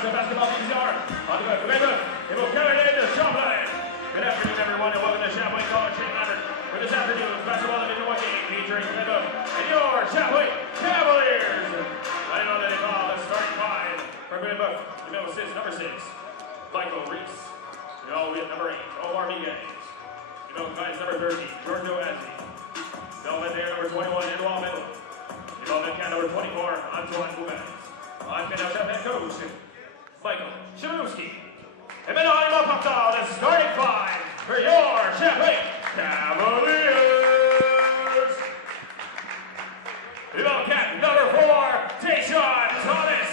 match of basketball VCR on the Brébeuf et vos Cavaliers de Champlain. Good afternoon, everyone, and welcome to Champlain College St-Lambert for this afternoon's basketball Division 1 game featuring Brébeuf and your Champlain Cavaliers. I know that they call the starting five for Brébeuf. You know, number 6, Michael Reese. You know, we have number 8, Omar Miguez. You know, guys, number 13, Giorgio Azzi. You know, then there, number 21, Edouard Melo. You know, then number 24, Antoine Boubez. I'm going to have head coach, Michael Chmielewski. And then I'm up top, the starting five for your Champlain Cavaliers. You know, captain number 4, Tayshawn Thomas.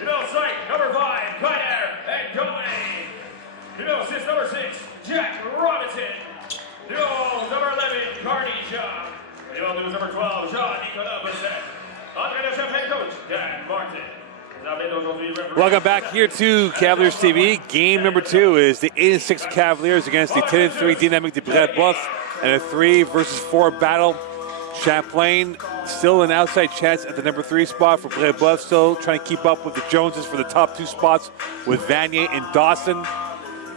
You know, strike number 5, Kainer and Dominic. You know, assist number 6, Jack Robinson. You know, number 11, Carney Shaw. You know, number 12, Jean-Nicolas Bisset. Head coach, Dan Martin. Welcome back here to Cavaliers TV. Game number 2 is the 8-6 Cavaliers against the 10-3 Dynamique de Brébeuf and a 3 versus 4 battle. Champlain still an outside chance at the number 3 spot for Brébeuf, still trying to keep up with the Joneses for the top 2 spots with Vanier and Dawson.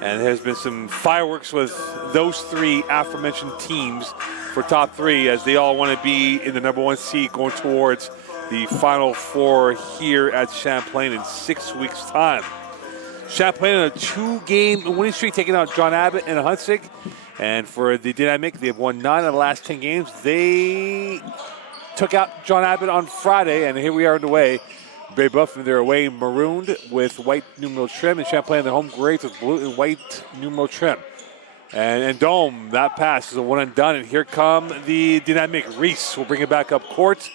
And there's been some fireworks with those 3 aforementioned teams for top 3 as they all want to be in the number 1 seed going towards the Final 4 here at Champlain in 6 weeks' time. Champlain on a 2-game winning streak, taking out John Abbott and Hunsik. And for the Dynamique, they have won 9 of the last 10 games. They took out John Abbott on Friday, and here we are underway. Brébeuf in their away marooned with white numeral trim, and Champlain in their home greys with blue and white numeral trim. And Dome, that pass is a one and done, and here come the Dynamique. Reese will bring it back up court,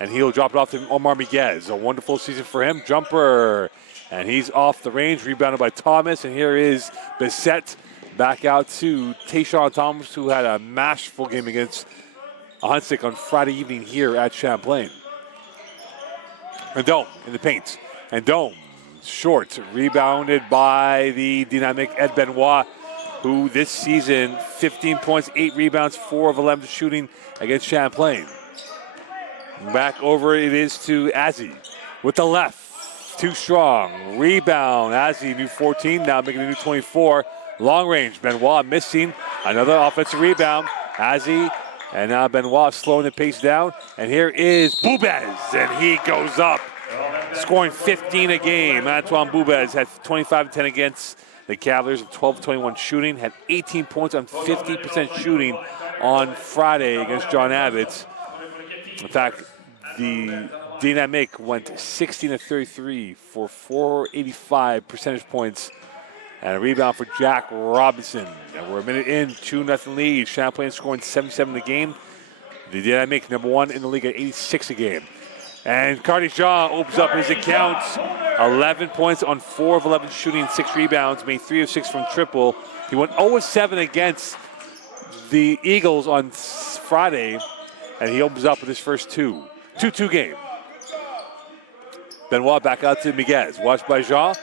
and he'll drop it off to Omar Miguez. A wonderful season for him. Jumper, and he's off the range, rebounded by Thomas, and here is Bisset back out to Tayshawn Thomas, who had a masterful game against Hunsik on Friday evening here at Champlain. And Dome in the paint. And Dome, short, rebounded by the Dynamique Ed Benoit, who this season, 15 points, 8 rebounds, 4 of 11 shooting against Champlain. Back over it is to Azzi with the left. Too strong. Rebound. Azzi, new 14, now making a new 24. Long range. Benoit missing. Another offensive rebound. Azzi. And now Benoit slowing the pace down. And here is Boubez. And he goes up, scoring 15 a game. Antoine Boubez had 25-10 against the Cavaliers and 12-21 shooting. Had 18 points on 50% shooting on Friday against John Abbott. In fact, the Dynamique went 16-33 for 485 percentage points. And a rebound for Jack Robinson. And we're a minute in, 2-0 lead. Champlain scoring 77 a game. The Dynamique number 1 in the league at 86 a game. And Carney Shaw opens up his account. 11 points on 4 of 11 shooting, 6 rebounds. Made 3 of 6 from triple. He went 0-7 against the Eagles on Friday. And he opens up with his first 2-2 game. Benoit back out to Miguez. Watched by Jean.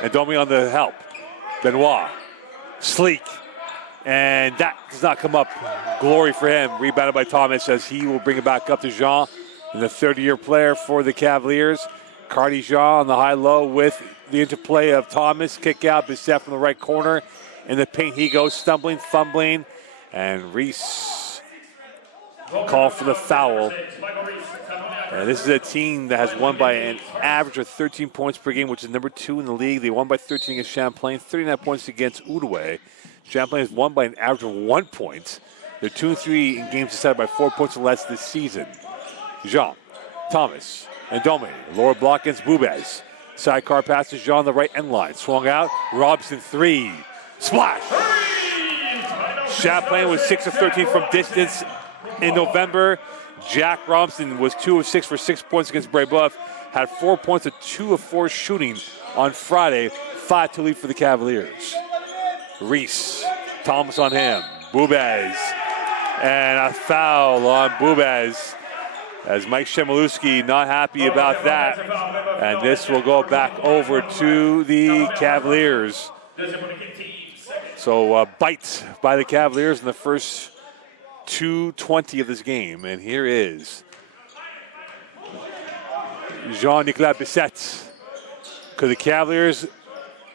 And Domi on the help. Benoit, sleek, and that does not come up. Glory for him. Rebounded by Thomas as he will bring it back up to Jean, and the 30-year player for the Cavaliers. Cardi Jean on the high-low with the interplay of Thomas. Kick out, Bisset from the right corner. In the paint he goes, stumbling, fumbling, and Reese call for the foul. And this is a team that has won by an average of 13 points per game, which is number 2 in the league. They won by 13 against Champlain, 39 points against Outaouais. Champlain has won by an average of 1 point. They're 2-3 in games decided by 4 points or less this season. Jean, Thomas, and Dome. Lower block against Boubez. Sidecar pass to Jean on the right end line. Swung out. Robson 3. Splash! Champlain was 6 of 13 from distance in November. Jack Robinson was 2 of 6 for 6 points against Brébeuf. Had 4 points of 2 of 4 shooting on Friday. 5-2 lead for the Cavaliers. Reese, Thomas on him. Boubez. And a foul on Boubez. As Mike Chmielewski not happy about that. And this will go back over to the Cavaliers. So a bite by the Cavaliers in the first 2:20 of this game. And here is Jean-Nicolas Bisset. Could the Cavaliers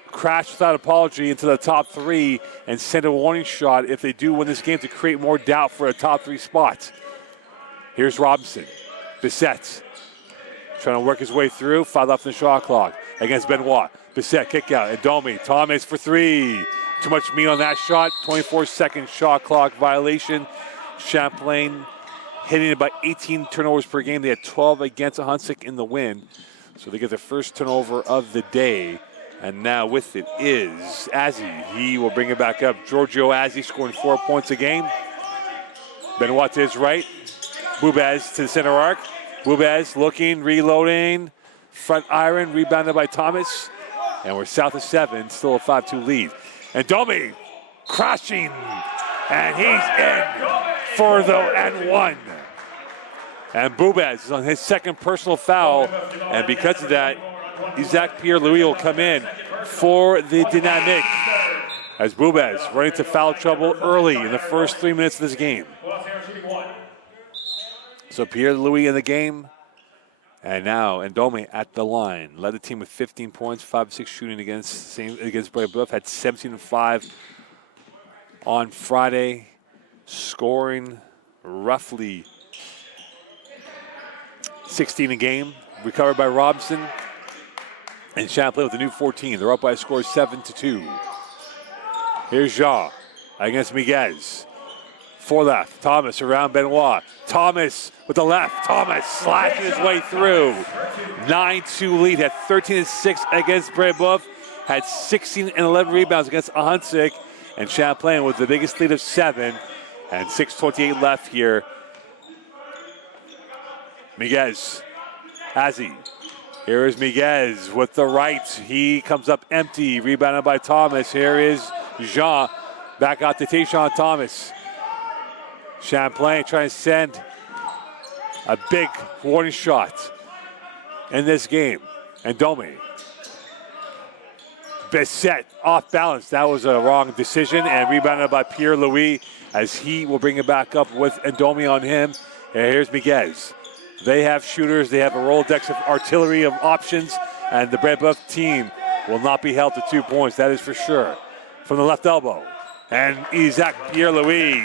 crash without apology into the top 3 and send a warning shot if they do win this game to create more doubt for a top 3 spot? Here's Robinson. Bissett trying to work his way through. 5 left in the shot clock against Benoit. Bissett kick out. Adomi. Thomas for 3. Too much meat on that shot. 24-second shot clock violation. Champlain hitting about 18 turnovers per game. They had 12 against Ahuntsic in the win. So they get their first turnover of the day. And now with it is Azzi. He will bring it back up. Giorgio Azzi scoring 4 points a game. Benoit to his right. Bubez to the center arc. Bubez looking, reloading. Front iron, rebounded by Thomas. And we're south of 7, still a 5-2 lead. And Domi crashing. And he's in for the and 1. And Bubez is on his second personal foul. And because of that, Isaac Pierre-Louis will come in for the Dynamic as Bubez running into foul trouble early in the first 3 minutes of this game. So Pierre-Louis in the game. And now Ndome at the line. Led the team with 15 points, 5-6 shooting against Brébeuf. Had 17-5 on Friday. Scoring roughly 16 a game. Recovered by Robinson. And Champlain with a new 14. They're up by a score of 7-2. Here's Jean against Miguez. 4 left. Thomas around Benoit. Thomas with the left. Thomas slashing his way through. 9-2 lead. Had 13-6 against Brébeuf. Had 16 and 11 rebounds against Ahuntsic. And Champlain with the biggest lead of 7. And 6:28 left here. Miguez. Azzi. Here is Miguez with the right. He comes up empty. Rebounded by Thomas. Here is Jean. Back out to Tayshaun Thomas. Champlain trying to send a big warning shot in this game. And Domi. Bissett off balance. That was a wrong decision. And rebounded by Pierre-Louis as he will bring it back up with Ndomi on him. And here's Miguez. They have shooters. They have a Rolodex of artillery of options. And the Brébeuf team will not be held to 2 points. That is for sure. From the left elbow. And Isaac Pierre-Louis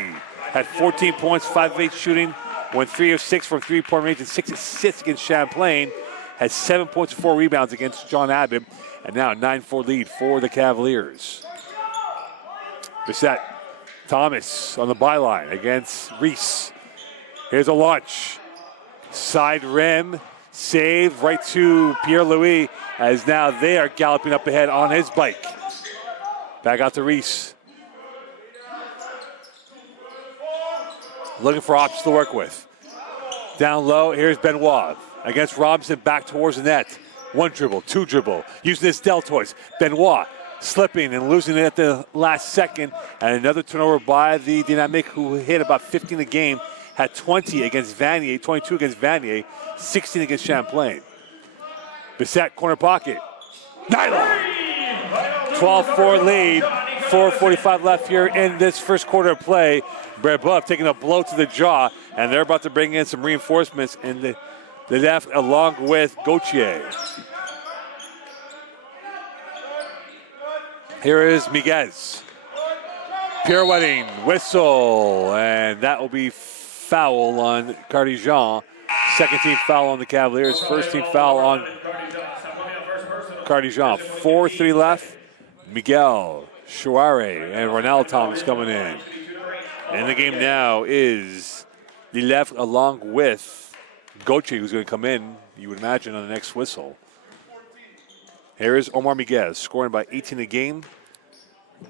had 14 points, 5 of 8 shooting. Went 3 of 6 from three-point range and 6 assists against Champlain. Had 7 points and 4 rebounds against John Abbott. And now a 9-4 lead for the Cavaliers. Bissett. Thomas on the byline against Reese. Here's a launch. Side rim, save right to Pierre-Louis as now they are galloping up ahead on his bike. Back out to Reese. Looking for options to work with. Down low, here's Benoit against Robinson back towards the net. 1 dribble, 2 dribble, using his deltoids. Benoit slipping and losing it at the last second. And another turnover by the Dynamic who hit about 15 a game. Had 20 against Vanier, 22 against Vanier, 16 against Champlain. Bissett, corner pocket. Nylon! 12-4 lead, 4:45 left here in this first quarter of play. Brébeuf taking a blow to the jaw, and they're about to bring in some reinforcements in the left along with Gauthier. Here is Miguez. Pirouetting, whistle, and that will be foul on Cardigan. Second team foul on the Cavaliers. First team foul on Cardigan. 4:3 left. Miguel, Chouare, and Ronald Thomas coming in. In the game now is the left along with Gauthier, who's going to come in, you would imagine, on the next whistle. Here is Omar Miguez, scoring by 18 a game.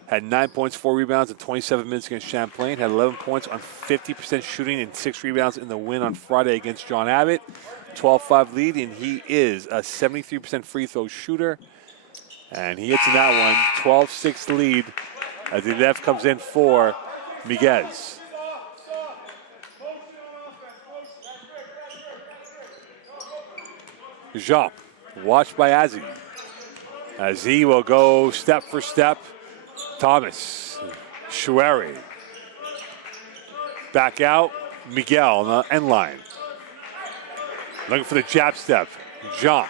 Had 9 points, 4 rebounds in 27 minutes against Champlain. Had 11 points on 50% shooting and 6 rebounds in the win on Friday against John Abbott. 12-5 lead, and he is a 73% free throw shooter. And he hits in that one. 12-6 lead as the left comes in for Miguez. Jean, watched by Azzi. As he will go step for step. Thomas, Chouari. Back out, Miguel on the end line. Looking for the jab step. Jean.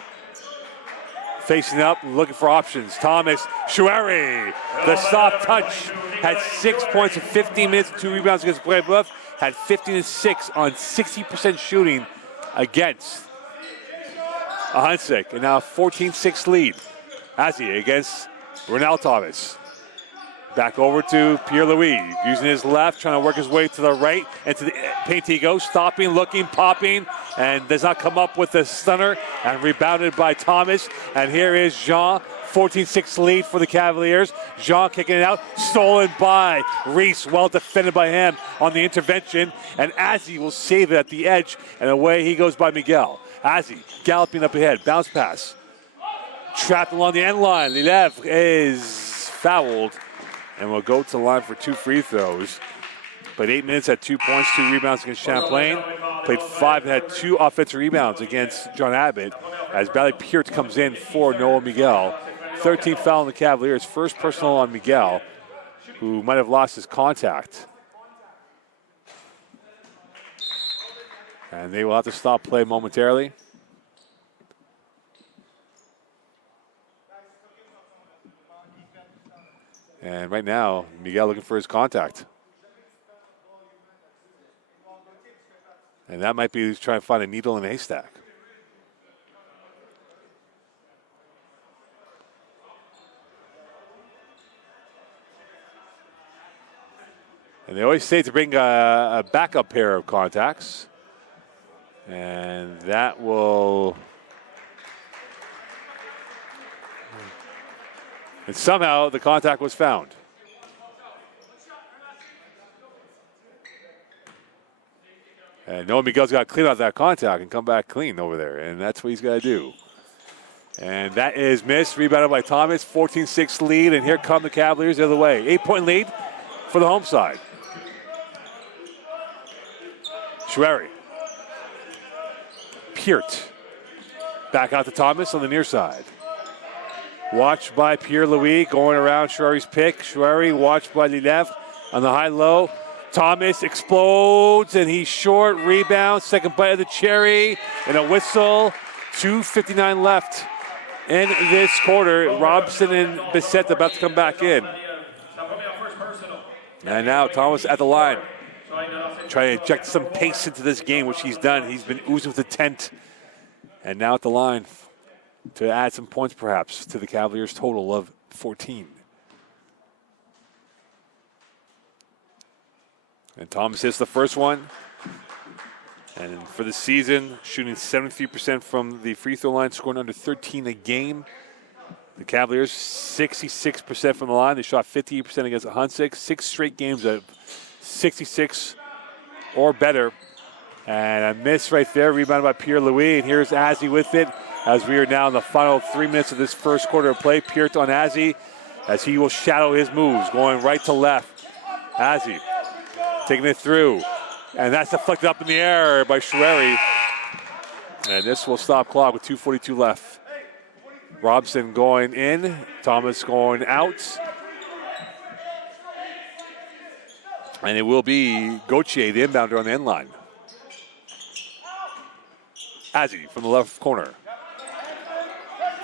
facing up, looking for options. Thomas, Chouari, the soft touch, had 6 points in 15 minutes and 2 rebounds against Brébeuf, had 15 and 6 on 60% shooting against Hunsick, and now a 14-6 lead. Azzi against Ronald Thomas. Back over to Pierre-Louis, using his left, trying to work his way to the right, and to the paint he goes, stopping, looking, popping, and does not come up with the stunner, and rebounded by Thomas. And here is Jean, 14-6 lead for the Cavaliers. Jean kicking it out, stolen by Reese, well defended by him on the intervention, and Azzi will save it at the edge, and away he goes by Miguel. Azzi galloping up ahead, bounce pass. Trapped along the end line, Lilevre is fouled, and will go to the line for 2 free throws. Played 8 minutes, had 2 points, 2 rebounds against Champlain. Played 5 and had 2 offensive rebounds against John Abbott as Bradley Peart comes in for Noah Miguel. 13th foul on the Cavaliers, first personal on Miguel, who might have lost his contact. And they will have to stop play momentarily. And right now, Miguel looking for his contact. And that might be trying to find a needle in a haystack. And they always say to bring a backup pair of contacts. And that will... And somehow the contact was found. And Noah Miguel's got to clean out that contact and come back clean over there. And that's what he's got to do. And that is missed. Rebounded by Thomas. 14-6 lead. And here come the Cavaliers the other way. 8-point lead for the home side. Chouari. Peart. Back out to Thomas on the near side. Watched by Pierre-Louis going around Chouari's pick. Chouari watched by Lilevre on the high-low. Thomas explodes, and he's short. Rebound, second bite of the cherry, and a whistle. 2:59 left in this quarter. Robson and Bissett about to come back in. And now Thomas at the line. Trying to inject some pace into this game, which he's done. He's been oozing with the tent. And now at the line to add some points, perhaps, to the Cavaliers' total of 14. And Thomas hits the first one. And for the season, shooting 73% from the free throw line, scoring under 13 a game. The Cavaliers, 66% from the line. They shot 58% against the Hunsick. 6 straight games of 66 or better. And a miss right there, rebounded by Pierre-Louis. And here's Azzi with it as we are now in the final 3 minutes of this first quarter of play. Peart on Azzi as he will shadow his moves, going right to left. Azzi taking it through. And that's deflected up in the air by Chouari. And this will stop clock with 2:42 left. Robson going in, Thomas going out. And it will be Gauthier, the inbounder, on the end line. Azzi from the left corner.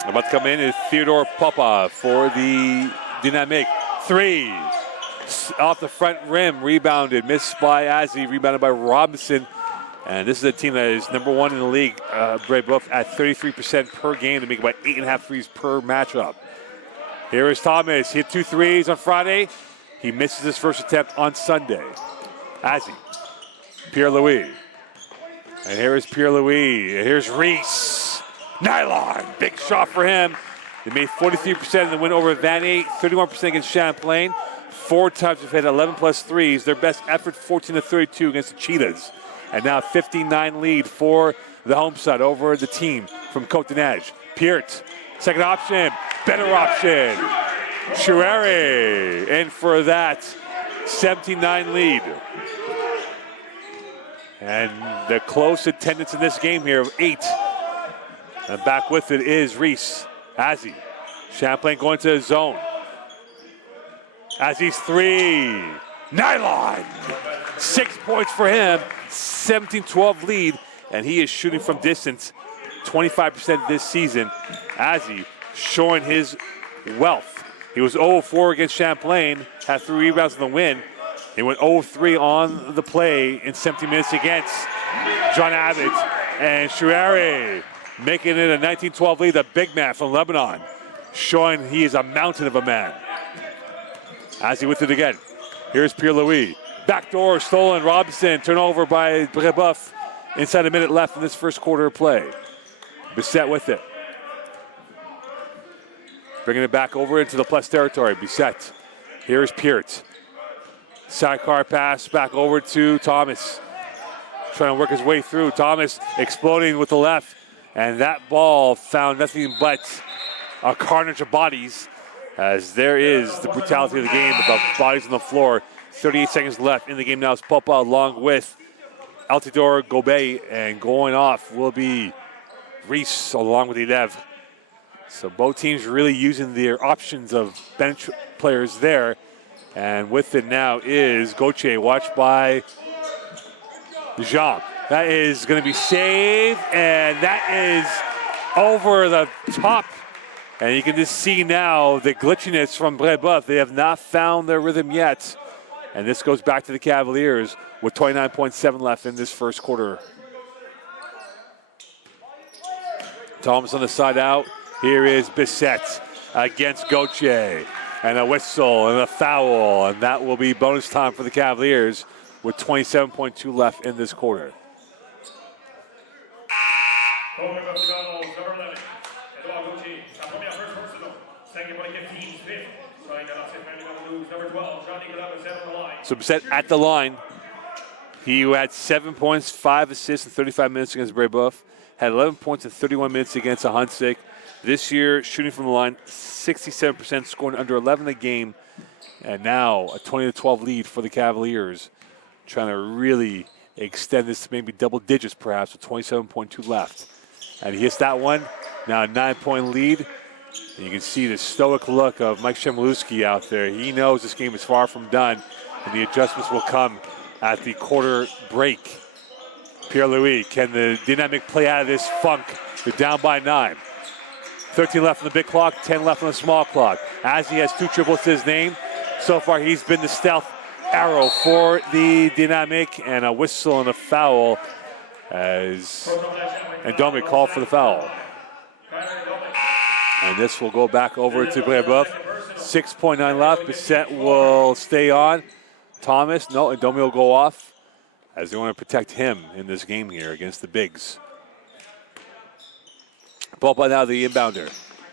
About to come in is Theodore Popov for the Dynamic. 3. Off the front rim, rebounded, missed by Azzi, rebounded by Robinson. And this is a team that is number 1 in the league, Brébeuf, at 33% per game. They make about 8.5 threes per matchup. Here is Thomas. He hit 2 threes on Friday. He misses his first attempt on Sunday. Azzi, Pierre-Louis. And here is Pierre-Louis. And here's Reese. Nylon, big shot for him. They made 43% in the win over Vanney, 31% against Champlain. 4 times they've hit 11 plus threes. Their best effort, 14-32 against the Cheetahs. And now 59 lead for the home side over the team from Côte-de-Neige. Peart, second option, better option. Chouari in for that 79 lead. And the close attendance in this game here of 8. And back with it is Reese. Azzi. Champlain going to the zone. Azzi's 3. Nylon. 6 points for him. 17-12 lead. And he is shooting from distance 25% this season. Azzi showing his wealth. He was 0-4 against Champlain, had 3 rebounds in the win. He went 0-3 on the play in 17 minutes against John Abbott. And Chouari making it a 19-12 lead, the big man from Lebanon, showing he is a mountain of a man. As he with it again, here's Pierre-Louis. Backdoor stolen, Robinson, turnover by Brébeuf. Inside a minute left in this first quarter of play. Bissett with it. Bringing it back over into the plus territory. Bissett. Here's Peart. Sidecar pass back over to Thomas. Trying to work his way through. Thomas exploding with the left. And that ball found nothing but a carnage of bodies, as there is the brutality of the game, the bodies on the floor. 38 seconds left in the game now. It's Popa along with Altidore Gobet, and going off will be Reese along with Elev. So both teams really using their options of bench players there. And with it now is Gauthier, watched by Jean. That is going to be saved, and that is over the top. And you can just see now the glitchiness from Brébeuf. They have not found their rhythm yet. And this goes back to the Cavaliers with 29.7 left in this first quarter. Thomas on the side out. Here is Bissett against Gauthier. And a whistle and a foul. And that will be bonus time for the Cavaliers with 27.2 left in this quarter. So Bissett at the line. He had 7 points, 5 assists in 35 minutes against Brébeuf. Had 11 points in 31 minutes against Ahunsik. This year, shooting from the line, 67%, scoring under 11 a game. And now a 20-12 lead for the Cavaliers. Trying to really extend this to maybe double digits perhaps with 27.2 left. And he hits that one. Now a 9-point lead. And you can see the stoic look of Mike Chmielewski out there. He knows this game is far from done, and the adjustments will come at the quarter break. Pierre-Louis, can the Dynamic play out of this funk? They're down by 9. 13 left on the big clock, 10 left on the small clock. As he has 2 triples to his name, so far he's been the stealth arrow for the Dynamic, and a whistle and a foul as Ndome called for the foul. And this will go back over to Brébeuf. 6.9 left. Bissett will stay on. Thomas, no, Ndome will go off as they want to protect him in this game here against the Bigs. Ball by now the inbounder.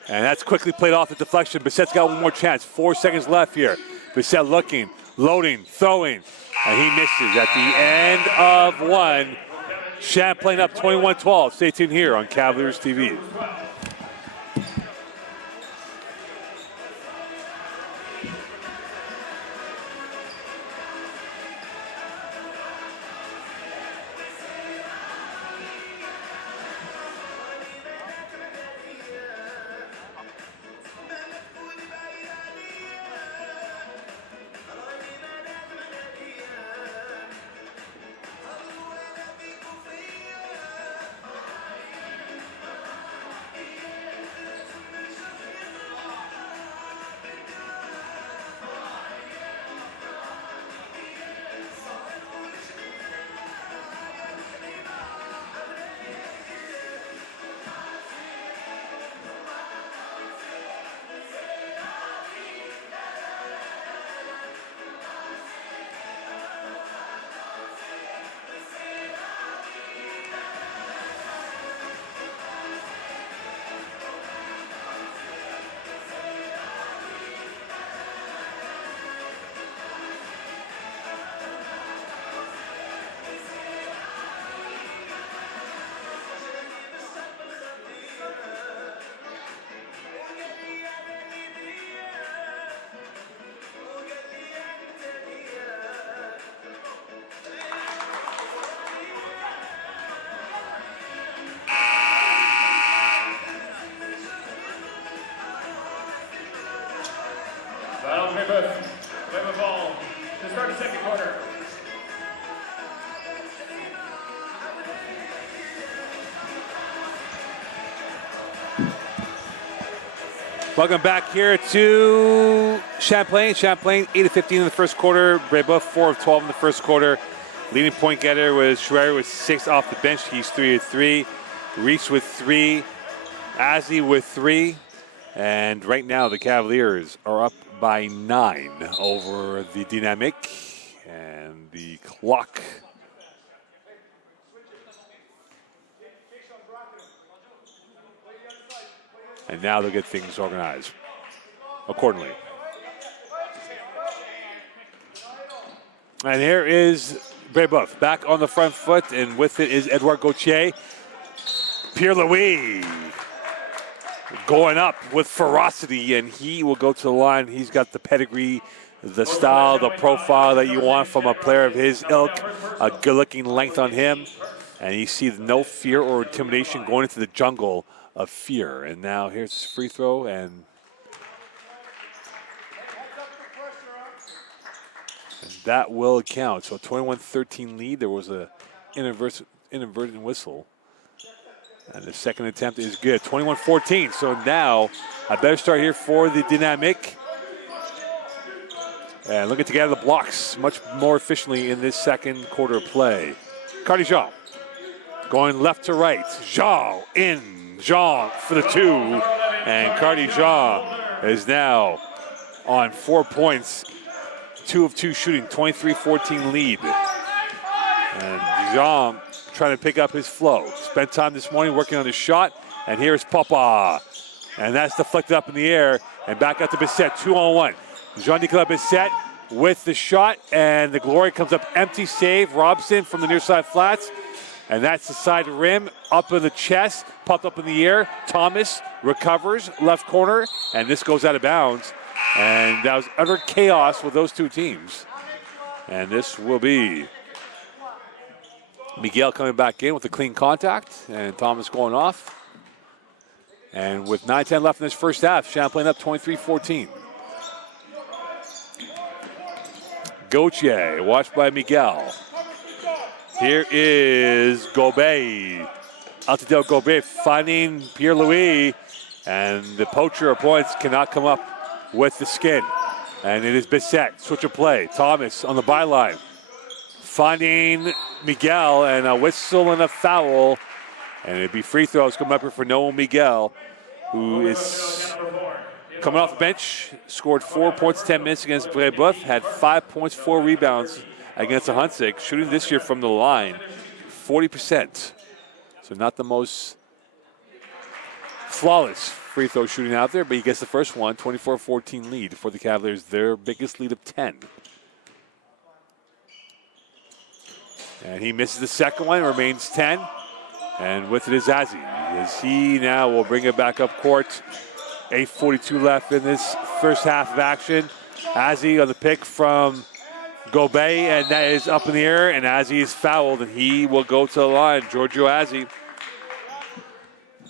And that's quickly played off the deflection. Bissett's got one more chance. 4 seconds left here. Bissett looking, loading, throwing. And he misses at the end of one. Champlain up 21-12. Stay tuned here on Cavaliers TV. Brébeuf ball to start the second quarter. Welcome back here to Champlain. Champlain 8-15 in the first quarter. Brébeuf 4 of 12 in the first quarter. Leading point getter was Schreier with 6 off the bench. He's 3 of 3. Reese with 3. Azzi with 3. And right now the Cavaliers are up by 9 over the Dynamic. And the clock. And now they'll get things organized accordingly. And here is Brébeuf back on the front foot, and with it is Edouard Gauthier. Pierre-Louis going up with ferocity, and he will go to the line. He's got the pedigree, the style, the profile that you want from a player of his ilk. A good-looking length on him, and you see no fear or intimidation going into the jungle of fear. And now here's his free throw, and that will count. So 21-13 lead. There was a inadvertent whistle. And the second attempt is good. 21-14. So now a better start here for the Dynamic. And looking to get out of the blocks much more efficiently in this second quarter play. Cardi Jean going left to right. Jean in. Jean for the 2. And Cardi Jean is now on 4 points. 2 of 2 shooting, 23-14 lead. And Jean trying to pick up his flow. Spent time this morning working on his shot. And here's Papa. And that's deflected up in the air. And back out to Bissett, 2-on-1. Jean-Nicolas Bissett with the shot. And the glory comes up empty, save. Robson from the near side flats. And that's the side rim, up in the chest, popped up in the air. Thomas recovers, left corner, and this goes out of bounds. And that was utter chaos with those two teams. And this will be Miguel coming back in with a clean contact, and Thomas going off. And with 9:10 left in this first half, Champlain up 23-14. Gauthier, watched by Miguel. Here is Gobet. Altidale Gobet finding Pierre-Louis, and the poacher of points cannot come up with the skin. And it is Bissett, switch of play. Thomas on the byline, finding Miguel, and a whistle and a foul. And it'd be free throws coming up here for Noah Miguel, who is coming off the bench, scored 4 points, 10 minutes against Brébeuf, had 5 points, 4 rebounds against the Huntsic, shooting this year from the line, 40%. So not the most flawless free throw shooting out there, but he gets the first one, 24-14 lead for the Cavaliers, their biggest lead of 10. And he misses the second one, remains 10. And with it is Azzi, as he now will bring it back up court. 8:42 left in this first half of action. Azzi on the pick from Gobet, and that is up in the air, and Azzi is fouled, and he will go to the line. Giorgio Azzi,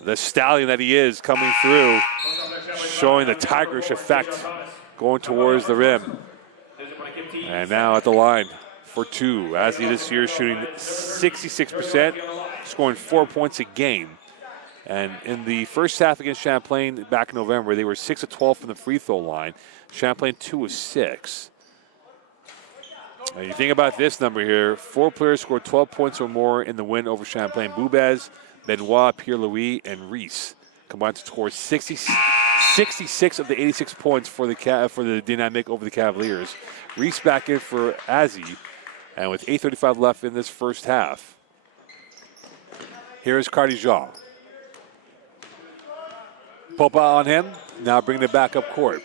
the stallion that he is, coming through, showing the tigerish effect, going towards the rim. And now at the line for 2. Azzi this year shooting 66%, scoring 4 points a game. And in the first half against Champlain back in November, they were 6 of 12 from the free throw line. Champlain 2 of 6. Now you think about this number here, 4 players scored 12 points or more in the win over Champlain. Boubez, Benoit, Pierre-Louis, and Reese combined to score 66 of the 86 points for the Dynamic over the Cavaliers. Reese back in for Azzi, and with 8:35 left in this first half. Here is Cardi Jean. Popa on him, now bringing it back up court.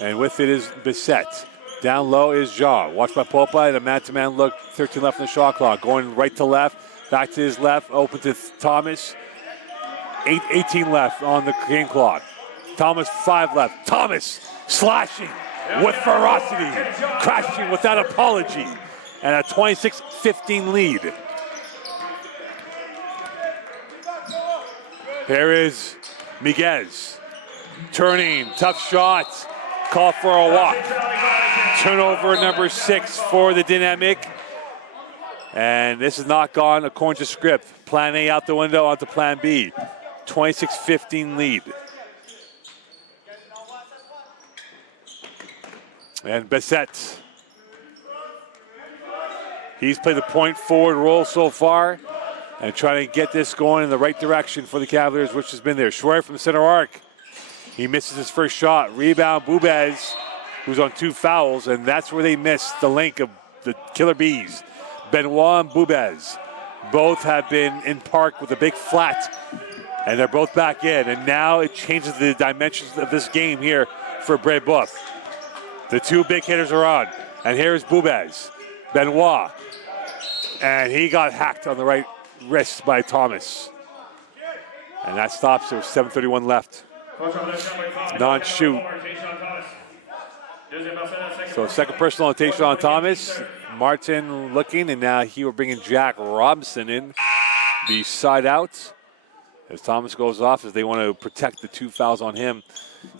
And with it is Bissett. Down low is Jean. Watched by Popa, and a man-to-man look, 13 left in the shot clock. Going right to left, back to his left, open to Thomas. 18 left on the game clock. Thomas, 5 left. Thomas slashing with ferocity, crashing without apology, and a 26-15 lead. Here is Miguez, turning, tough shots, call for a walk. Turnover number 6 for the Dynamic. And this has not gone according to script. Plan A out the window onto plan B. 26-15 lead. And Bessette. He's played the point forward role so far and trying to get this going in the right direction for the Cavaliers, which has been there. Schwer from the center arc. He misses his first shot. Rebound, Bubez, who's on 2 fouls, and that's where they missed the link of the Killer Bees. Benoit and Bubez both have been in park with a big flat, and they're both back in, and now it changes the dimensions of this game here for Brébeuf. The 2 big hitters are on, and here's Bubez. Benoit, and he got hacked on the right wrist by Thomas. And that stops. There's 7:31 left. Non-shoot. So second personal on Tayshawn Thomas. Martin looking, and now he will bring in Jack Robinson in. Be side out as Thomas goes off, as they want to protect the 2 fouls on him.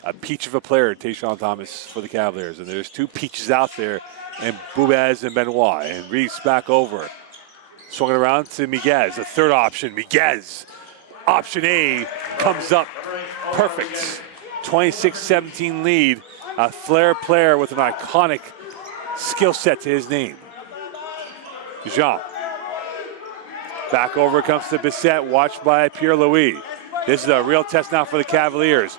A peach of a player, Tayshawn Thomas, for the Cavaliers. And there's 2 peaches out there, and Bubez and Benoit. And Reese back over. Swung it around to Miguez, the third option. Miguez, option A, comes up perfect. 26-17 lead. A flair player with an iconic skill set to his name. Jean. Back over comes to Bessette, watched by Pierre-Louis. This is a real test now for the Cavaliers.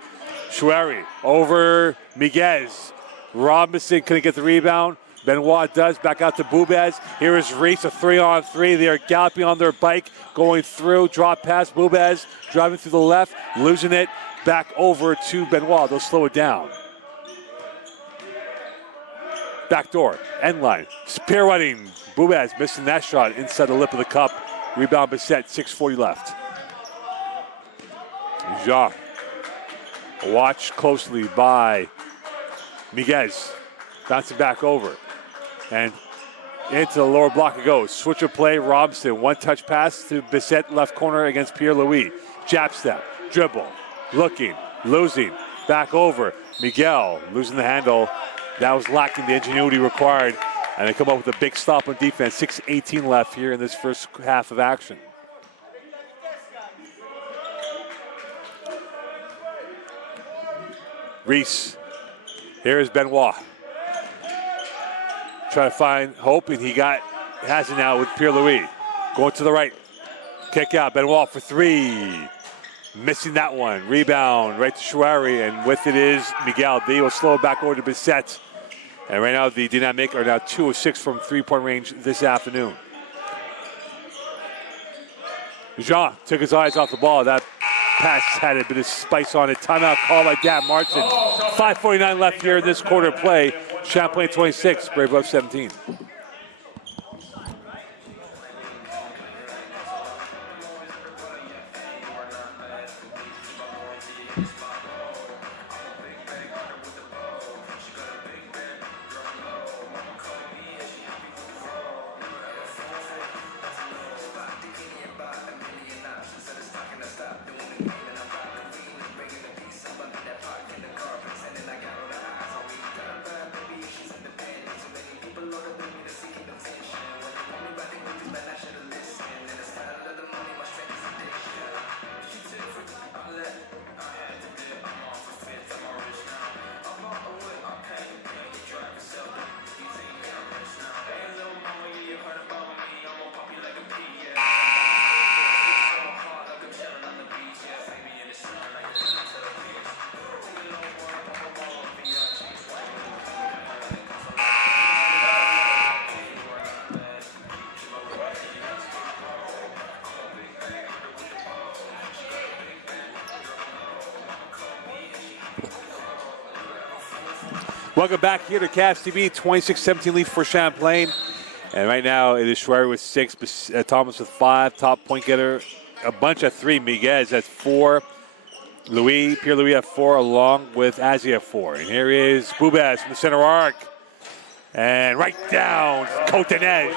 Schwery over Miguez. Robinson couldn't get the rebound. Benoit does, back out to Bubez. Here is Reese, a 3-on-3. They are galloping on their bike, going through, drop pass, Bubez, driving through the left, losing it, back over to Benoit. They'll slow it down. Back door, end line, pirouetting. Bubez missing that shot inside the lip of the cup. Rebound Bessette, 6:40 left. Jean, watched closely by Miguez. Bouncing back over. And into the lower block it goes. Switch of play, Robinson. 1-touch pass to Bessette, left corner against Pierre-Louis. Jab step, dribble, looking, losing, back over. Miguel losing the handle. That was lacking the ingenuity required. And they come up with a big stop on defense. 6:18 left here in this first half of action. Reese. Here is Benoit. Trying to find hope, and has it now with Pierre-Louis. Going to the right. Kick out. Benoit for 3. Missing that one. Rebound right to Schwery, and with it is Miguel. They will slow it back over to Bessette. And right now the Dynamic are now 2 of 6 from 3-point range this afternoon. Jean took his eyes off the ball. That pass had a bit of spice on it. Timeout call by Dan Martin. 5:49 left here in this quarter of play. Champlain 26, Brébeuf 17. Welcome back here to Cavs TV. 26-17 lead for Champlain. And right now it is Schwery with 6, Thomas with 5, top point getter, a bunch of 3. Miguez at 4. Pierre-Louis at 4, along with Azzi at 4. And here is Bubez from the center arc. And right down, Cote-Neige.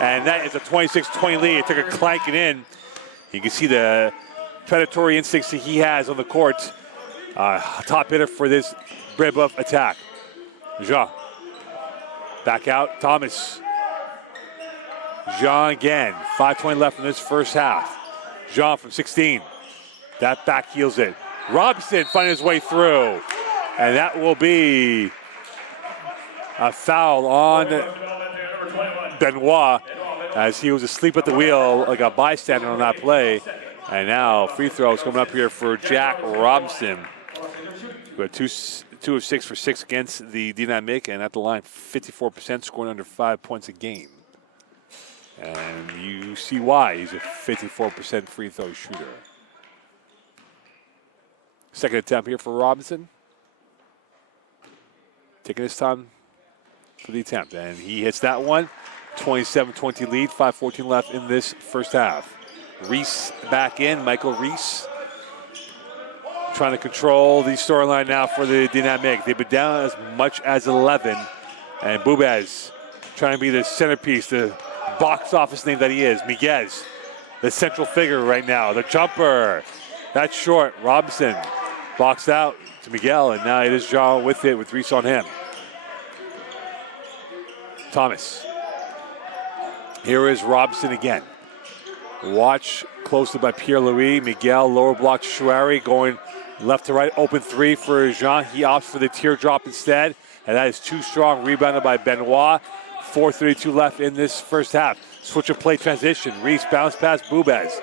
And that is a 26-20 lead. It took a clanking in. You can see the predatory instincts that he has on the court. Top hitter for this Brébeuf attack. Jean. Back out, Thomas. Jean again. 5:20 left in this first half. Jean from 16. That back heels it. Robinson finding his way through. And that will be A foul on Benoit as he was asleep at the wheel like a bystander on that play. And now free throws coming up here for Jack Robinson. We got 2 of 6 for 6 against the Dynamic, and at the line, 54%, scoring under 5 points a game. And you see why he's a 54% free throw shooter. Second attempt here for Robinson. Taking his time for the attempt, and he hits that one. 27-20 lead, 5:14 left in this first half. Reese back in, Michael Reese. Trying to control the storyline now for the Dynamic. They've been down as much as 11. And Bubez trying to be the centerpiece, the box office name that he is. Miguez, the central figure right now. The jumper, that's short. Robinson boxed out to Miguel, and now it is Jean with it, with Reese on him. Thomas. Here is Robinson again. Watch closely by Pierre-Louis. Miguel, lower block to Chouari, going left to right, open three for Jean. He opts for the teardrop instead, and that is too strong. Rebounded by Benoit. 4:32 left in this first half. Switch of play transition. Reese bounce past Bubez.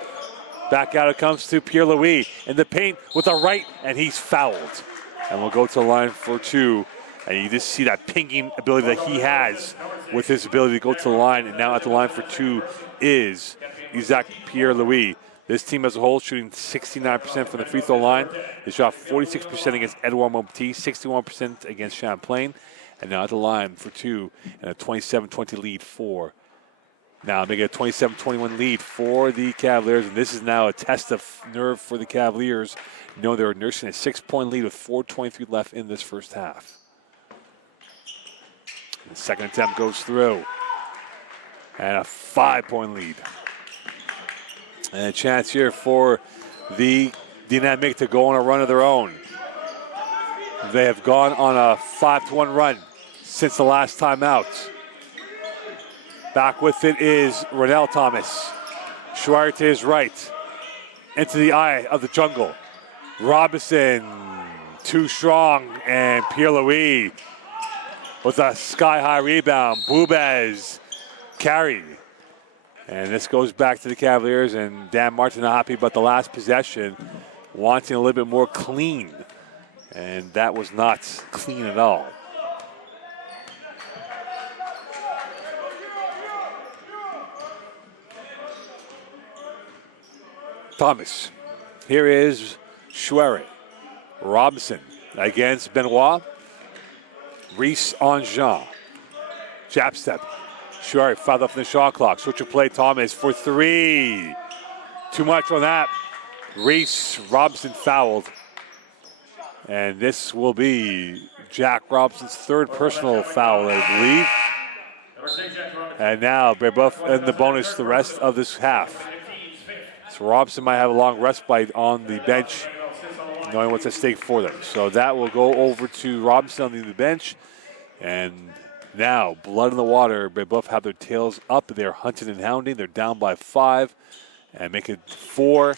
Back out it comes to Pierre-Louis in the paint with a right, and he's fouled. And we'll go to the line for two. And you just see that pinging ability that he has with his ability to go to the line. And now at the line for two is Isaac Pierre-Louis. This team as a whole shooting 69% from the free throw line. They shot 46% against Edouard Montpetit, 61% against Champlain. And now at the line for two and a 27-20 lead for. Now making a 27-21 lead for the Cavaliers. And this is now a test of nerve for the Cavaliers. You know they're nursing a 6-point lead with 4:23 left in this first half. The second attempt goes through. And a 5-point lead. And a chance here for the Dynamic to go on a run of their own. They have gone on a 5-1 run since the last time out. Back with it is Ronell Thomas. Chouari to his right. Into the eye of the jungle. Robinson, too strong, and Pierre-Louis with a sky-high rebound. Bubez carried. And this goes back to the Cavaliers, and Dan Martin not happy about the last possession, wanting a little bit more clean. And that was not clean at all. Thomas. Here is Chouari. Robinson against Benoit. Reese on Jean. Jab step. Chouari fouled off the shot clock. Switch of play. Thomas for three. Too much on that. Reese Robinson fouled. And this will be Jack Robinson's third personal foul, I believe. And now Brébeuf in the bonus the rest of this half. So Robinson might have a long respite on the bench, knowing what's at stake for them. So that will go over to Robinson on the bench. And now, blood in the water. Brébeuf have their tails up. They're hunting and hounding. They're down by 5 and make it 4.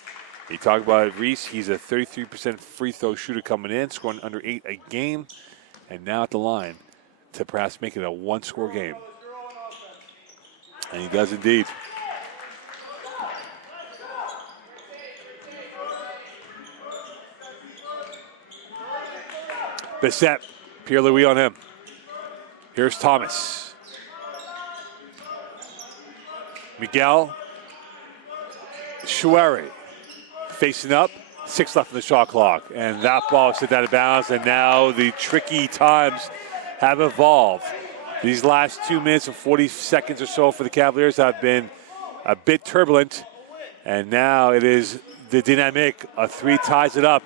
You talk about Reese. He's a 33% free throw shooter coming in, scoring under 8 a game. And now at the line to perhaps make it a one-score game. And he does indeed. Bissett, Pierre-Louis on him. Here's Thomas. Miguel. Chouari facing up. 6 left in the shot clock. And that ball is sent out of bounds. And now the tricky times have evolved. These last 2 minutes and 40 seconds or so for the Cavaliers have been a bit turbulent. And now it is the Dynamic. A 3 ties it up.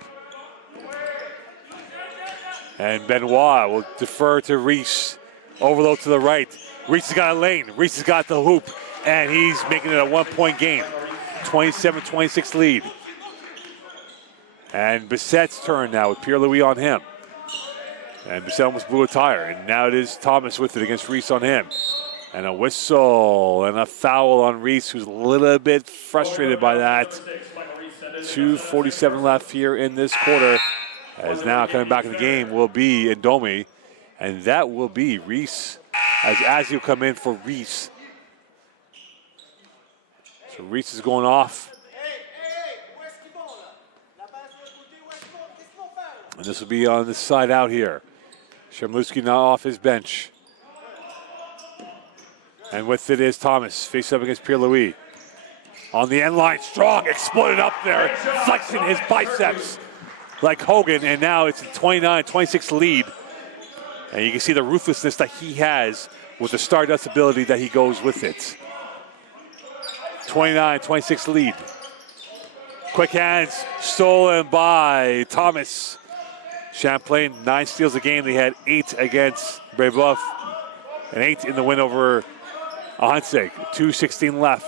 And Benoit will defer to Reese. Overload to the right. Reese has got a lane. Reese has got the hoop. And he's making it a 1-point game. 27-26 lead. And Bissett's turn now with Pierre-Louis on him. And Bissett almost blew a tire. And now it is Thomas with it against Reese on him. And a whistle and a foul on Reese, who's a little bit frustrated by that. 2:47 left here in this quarter. As now coming back in the game will be Ndomi. And that will be Reese, as he'll come in for Reese. So Reese is going off. And this will be on the side out here. Shamluski now off his bench. And with it is Thomas, face up against Pierre-Louis. On the end line, strong, exploded up there, flexing his biceps like Hogan, and now it's a 29-26 lead. And you can see the ruthlessness that he has with the Stardust ability that he goes with it. 29-26 lead. Quick hands, stolen by Thomas. Champlain, 9 steals a game. They had 8 against Brébeuf, and 8 in the win over Ahuntsic. 2:16 left.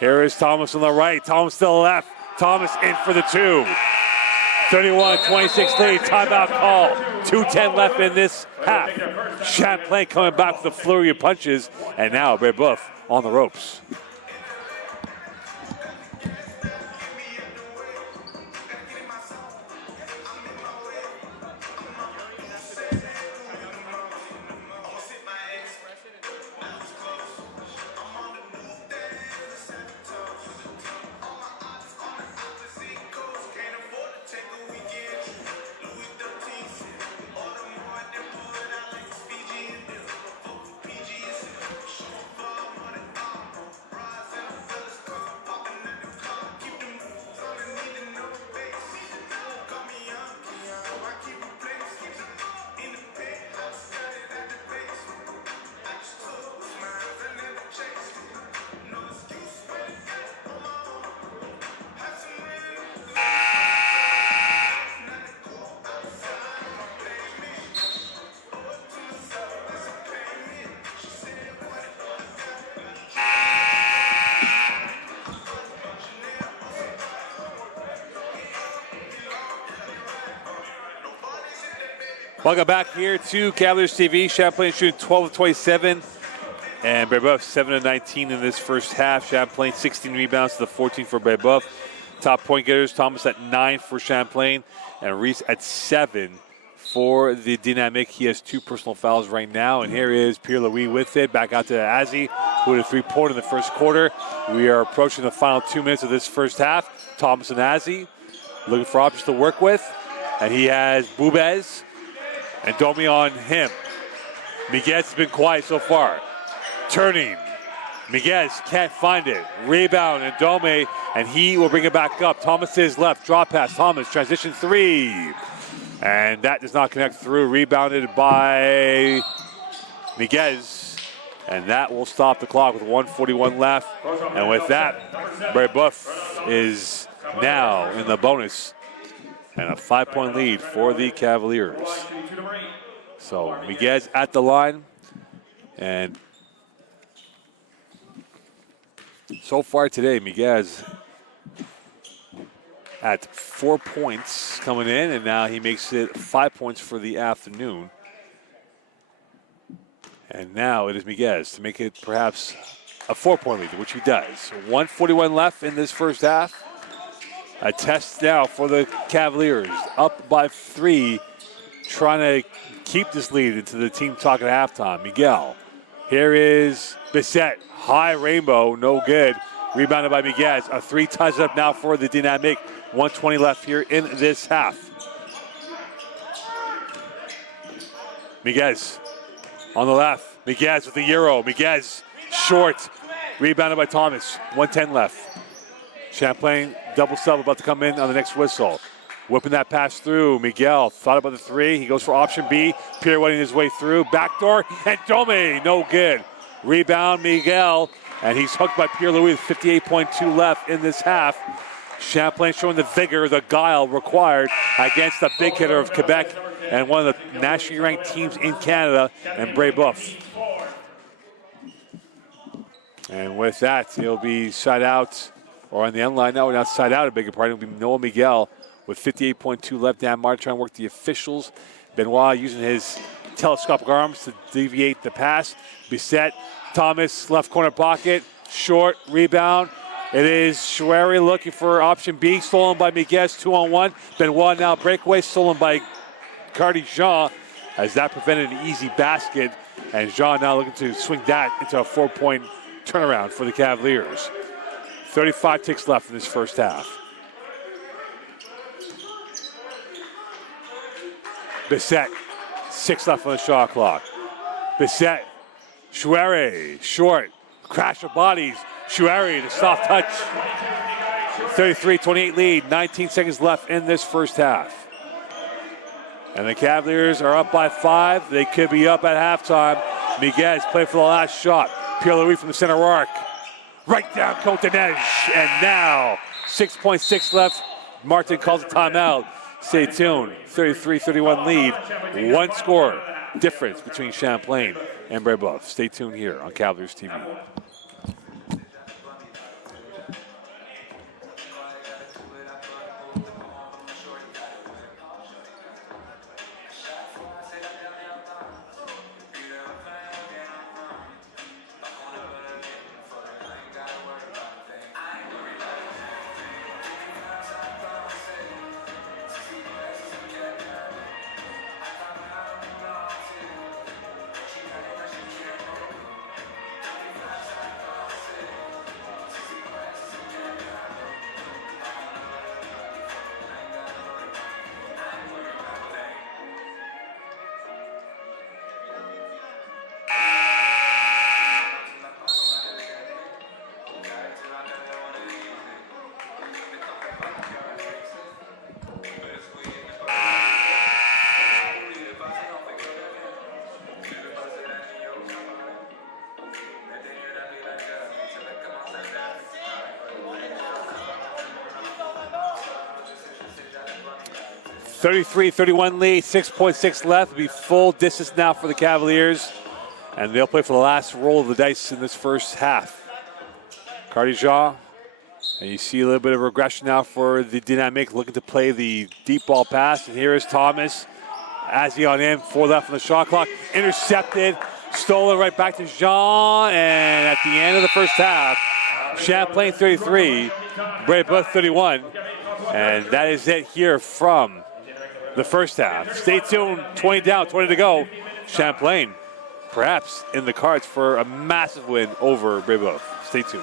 Here is Thomas on the right. Thomas to the left. Thomas in for the 2. 31-26 lead. Timeout call. 2:10 left in this half. Champlain coming back with a flurry of punches, and now Brébeuf on the ropes. Welcome back here to Cavaliers TV. Champlain shooting 12 of 27, and Brébeuf 7 of 19 in this first half. Champlain 16 rebounds to the 14 for Brébeuf. Top point getters, Thomas at 9 for Champlain, and Reese at 7 for the Dynamic. He has 2 personal fouls right now, and here is Pierre-Louis with it. Back out to Azzi, who had a 3-pointer in the first quarter. We are approaching the final 2 minutes of this first half. Thomas and Azzi looking for options to work with, and he has Boubez and Domi on him. Miguez has been quiet so far. Turning. Miguez can't find it. Rebound and Domi, and he will bring it back up. Thomas to his left. Draw pass. Thomas. Transition 3. And that does not connect through. Rebounded by Miguez. And that will stop the clock with 1:41 left. And with that, Brébeuf is now in the bonus. And a 5-point lead for the Cavaliers. So Miguez at the line. And so far today, Miguez at 4 points coming in. And now he makes it 5 points for the afternoon. And now it is Miguez to make it perhaps a 4-point lead, which he does. 1:41 left in this first half. A test now for the Cavaliers, up by 3, trying to keep this lead into the team talk at halftime. Miguel, here is Bissett, high rainbow, no good. Rebounded by Miguez. A 3 ties it up now for the Dynamic. 1:20 left here in this half. Miguez on the left. Miguez with the Euro. Miguez short. Rebounded by Thomas. 1:10 left. Champlain double sub about to come in on the next whistle. Whipping that pass through. Miguel thought about the 3. He goes for option B. Pirouetting his way through. Backdoor. And Domi, no good. Rebound Miguel. And he's hooked by Pierre-Louis with 58.2 left in this half. Champlain showing the vigor, the guile required against the big hitter of Quebec and one of the nationally ranked teams in Canada, and Brébeuf. And with that, it'll be side out. Or on the end line now, we're not side out, I beg your pardon. It'll be Noah Miguel with 58.2 left. Dan Martin trying to work the officials. Benoit using his telescopic arms to deviate the pass. Bissett, Thomas, left corner pocket. Short, rebound. It is Schwery looking for option B. Stolen by Miguez, 2-on-1. Benoit now breakaway, stolen by Cardi Jean. as that prevented an easy basket. And Jean now looking to swing that into a 4-point turnaround for the Cavaliers. 35 ticks left in this first half. Bissett, 6 left on the shot clock. Bissett, Chouere, short, crash of bodies. Chouere, the soft touch. 33-28 lead, 19 seconds left in this first half. And the Cavaliers are up by 5. They could be up at halftime. Miguez playing for the last shot. Pierre-Louis from the center arc. Right down Cote-Neige. And now, 6.6 left. Martin calls a timeout. Stay tuned. 33-31 lead. One score difference between Champlain and Brébeuf. Stay tuned here on Cavaliers TV. 33-31 lead, 6.6 left. It'll be full distance now for the Cavaliers. And they'll play for the last roll of the dice in this first half. Cardijan, and you see a little bit of regression now for the Dynamic, looking to play the deep ball pass. And here is Thomas. Azzi on in, 4 left on the shot clock. Intercepted, stolen right back to Jean. And at the end of the first half, Champlain 33, Brébeuf 31. And that is it here from the first half. Stay tuned, 20 down, 20 to go. Champlain perhaps in the cards for a massive win over Brébeuf. Stay tuned.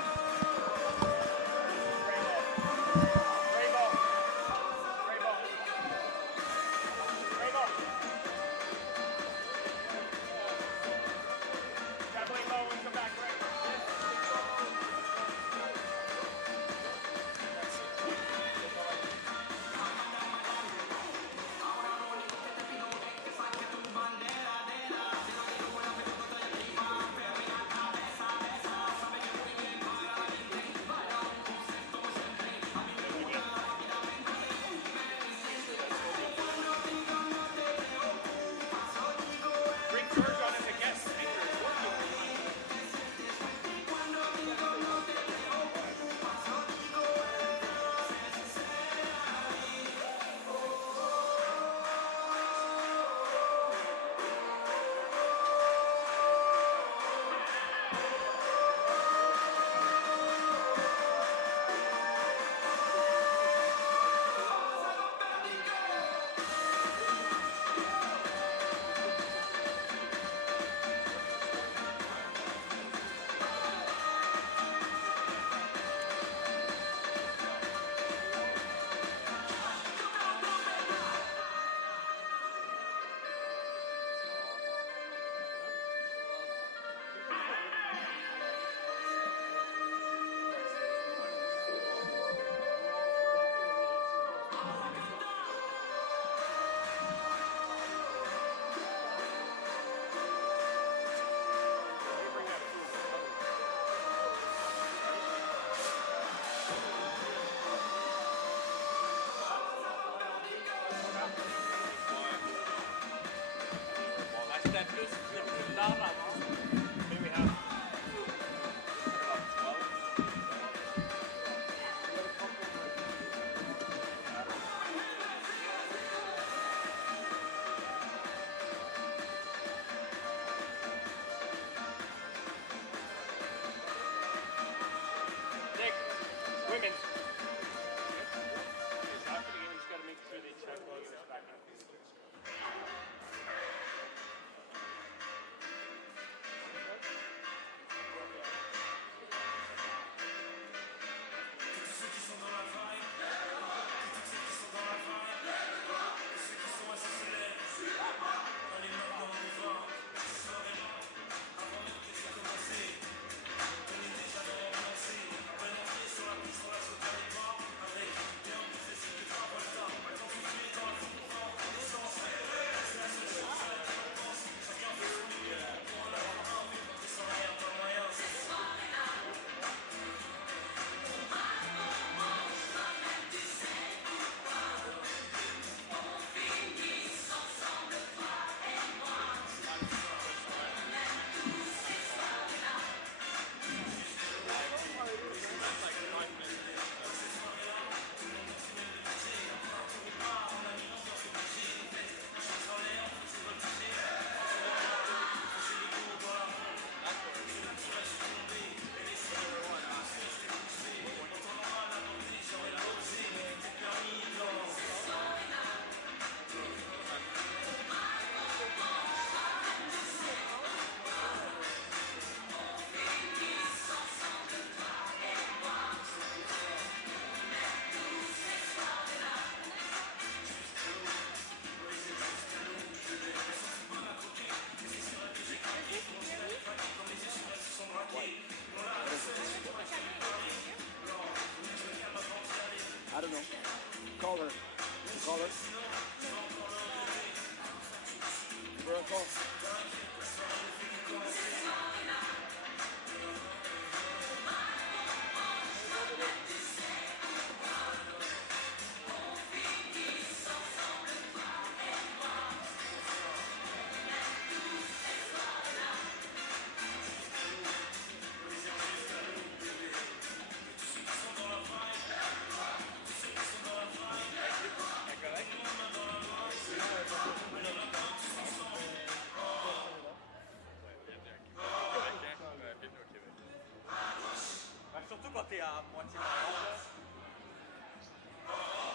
Surtout quand t'es à moitié malade.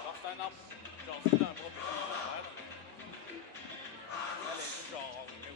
Genre c'est un arbre, genre c'est un bras petit malade. Elle est juste genre au milieu.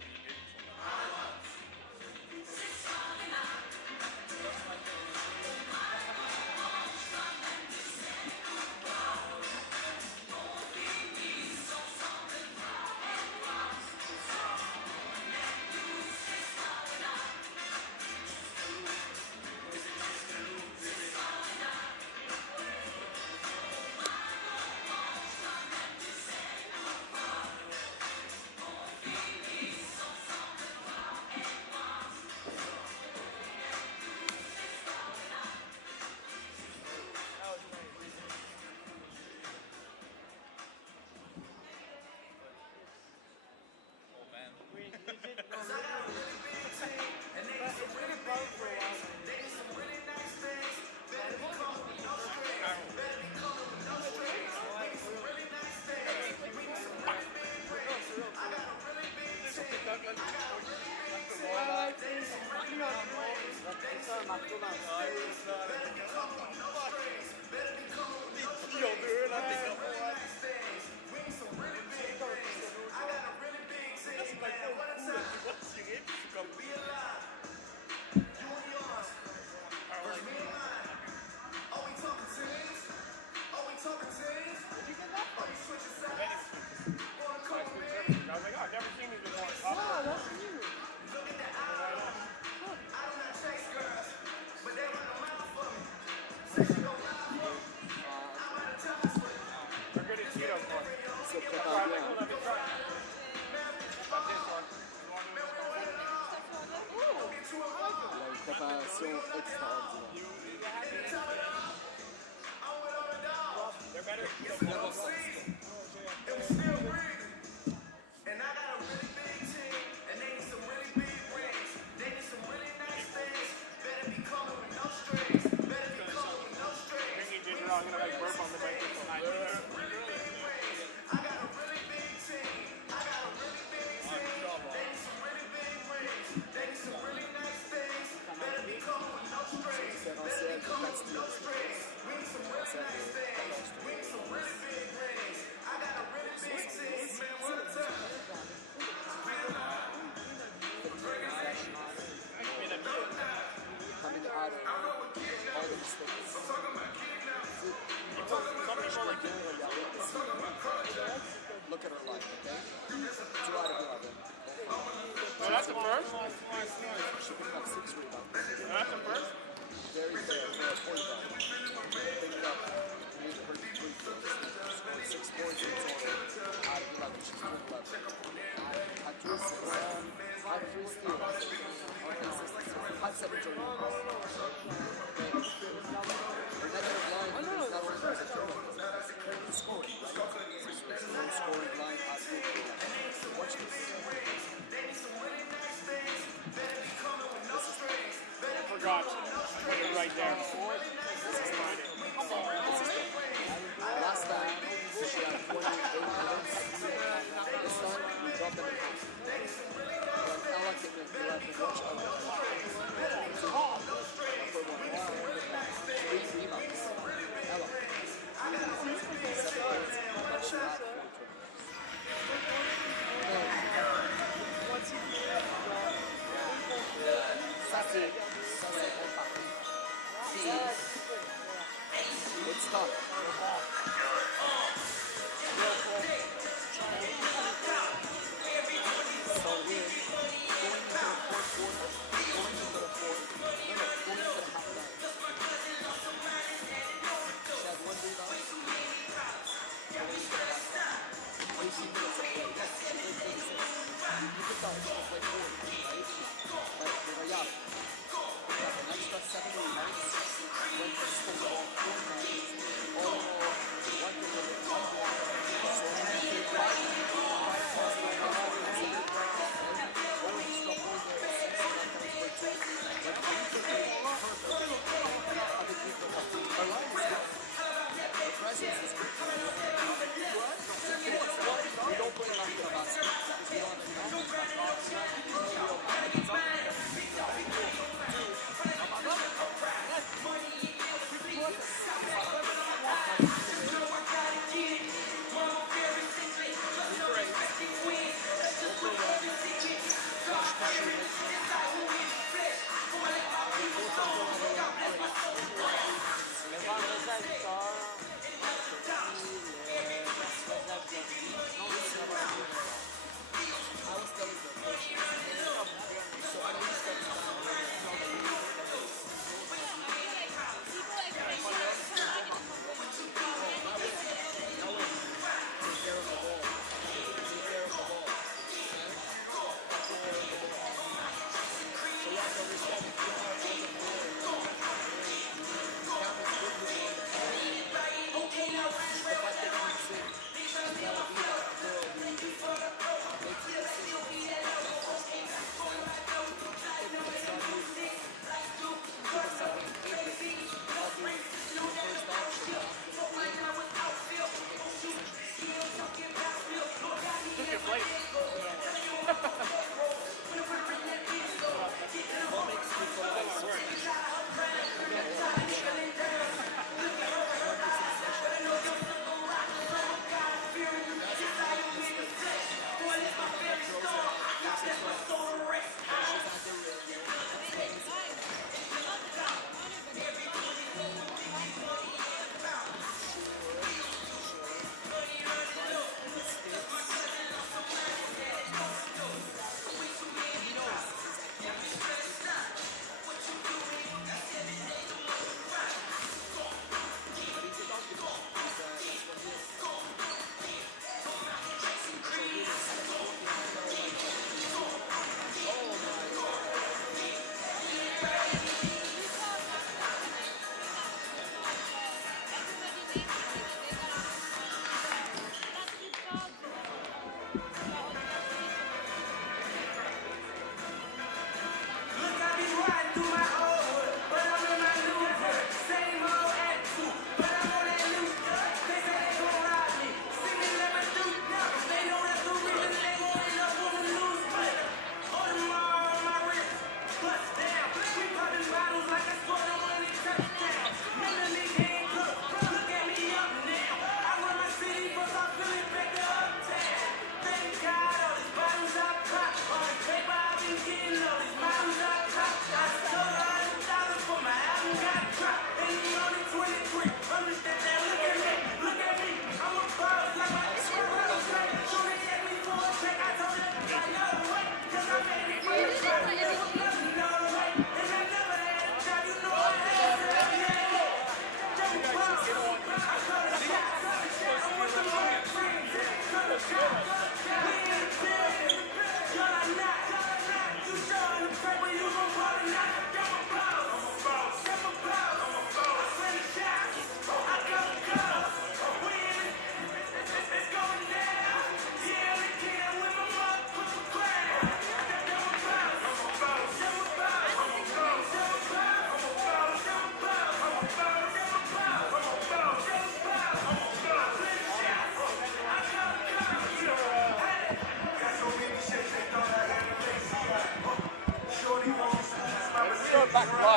Look at her life, okay? 2 out of 11. Oh, that's the first? She picked up 6 rebounds. That's the first? Very fair for a point guard. Picked up made her 3 throws. Scored 6 points in total. Out of 11, she's 11. Had 2 assists. Had 3 steals. Had 7 turnovers. Her negative line is not only because of turnovers, it's scoring. Scoring line at 3. Watch this. I forgot. I put it right there. Last time, she had 28 points. This time, we dropped them in half. But I like it. You have to watch out. Number 1. 3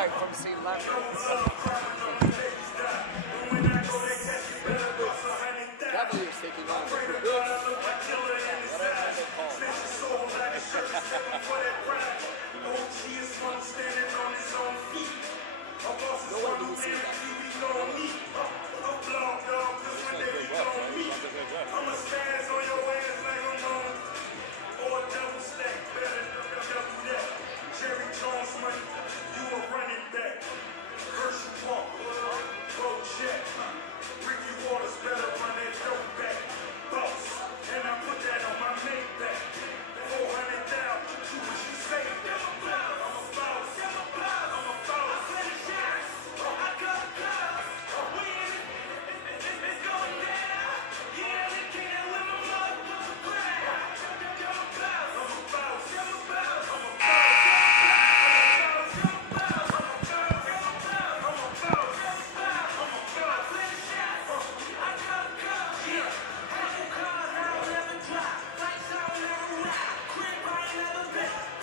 guy from St-Lambert. Cavaliers taking on Brébeuf. Whatever they call it. No one did see that.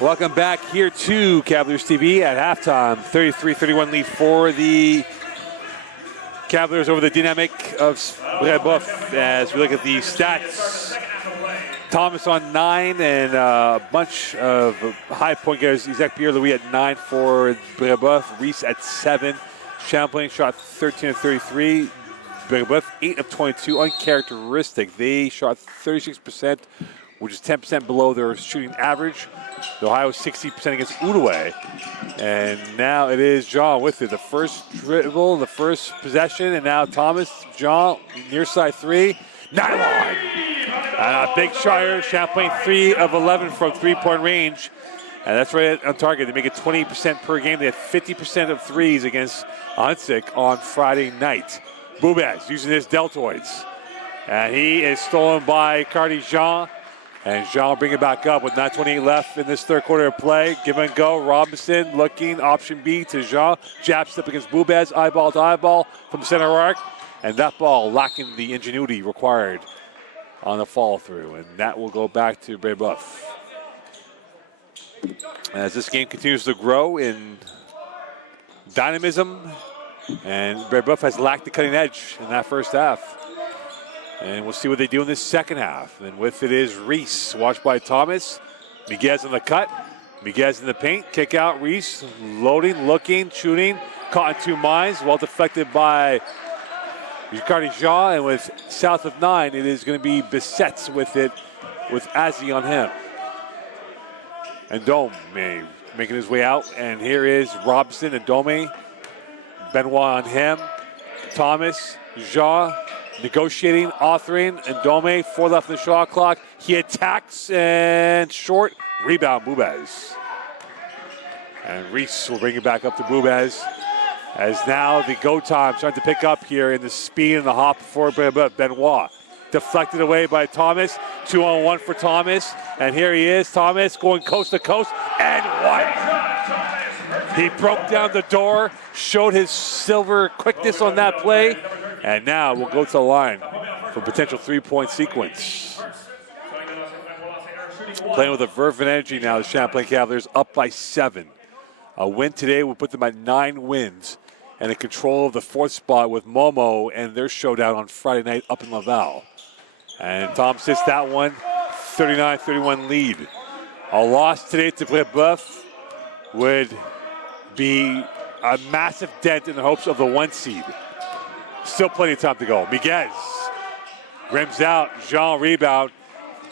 Welcome back here to Cavaliers TV at halftime. 33-31 lead for the Cavaliers over the Dynamic of Brébeuf. As we look at the stats, Thomas on 9 and a bunch of high point getters. Isaac Pierre-Louis at 9 for Brébeuf. Reese at 7. Champlain shot 13 of 33. Brébeuf 8 of 22. Uncharacteristic. They shot 36%, which is 10% below their shooting average. The Ohio 60% against Outaouais. And now it is Jean with it. The first dribble, the first possession, and now Thomas, Jean, near side 3. Nylon! And a big shot here. Champlain 3 of 11 from three-point range. And that's right on target. They make it 20% per game. They have 50% of threes against RSEQ on Friday night. Bubez using his deltoids. And he is stolen by Cardi Jean. And Jean will bring it back up with 9:28 left in this third quarter of play. Give and go. Robinson looking, option B to Jean. Jab step against Bubez, eyeball to eyeball from center arc. And that ball lacking the ingenuity required on the follow through. And that will go back to Brébeuf. As this game continues to grow in dynamism, and Brébeuf has lacked the cutting edge in that first half. And we'll see what they do in this second half. And with it is Reese, watched by Thomas. Miguez on the cut. Miguez in the paint. Kick out. Reese loading, looking, shooting. Caught in two minds. Well deflected by Cardi Jean. And with south of 9, it is going to be Bissett with it, with Azzi on him. And Dome making his way out. And here is Robinson and Dome. Benoit on him. Thomas, Jean. Negotiating, authoring, and Dome, 4 left in the shot clock. He attacks and short. Rebound, Bubez. And Reese will bring it back up to Bubez. As now the go time starting to pick up here in the speed and the hop for Benoit. Deflected away by Thomas. 2-on-1 for Thomas. And here he is, Thomas going coast to coast. And one. He broke down the door, showed his silver quickness on that play. And now we'll go to the line for potential three-point sequence. Playing with a verve and energy now, the Champlain Cavaliers up by 7. A win today will put them at 9 wins and in control of the 4th spot with Momo and their showdown on Friday night up in Laval. And Tom sits that one, 39-31 lead. A loss today to Brébeuf would be a massive dent in the hopes of the 1 seed. Still plenty of time to go. Miguez rims out. Jean rebound.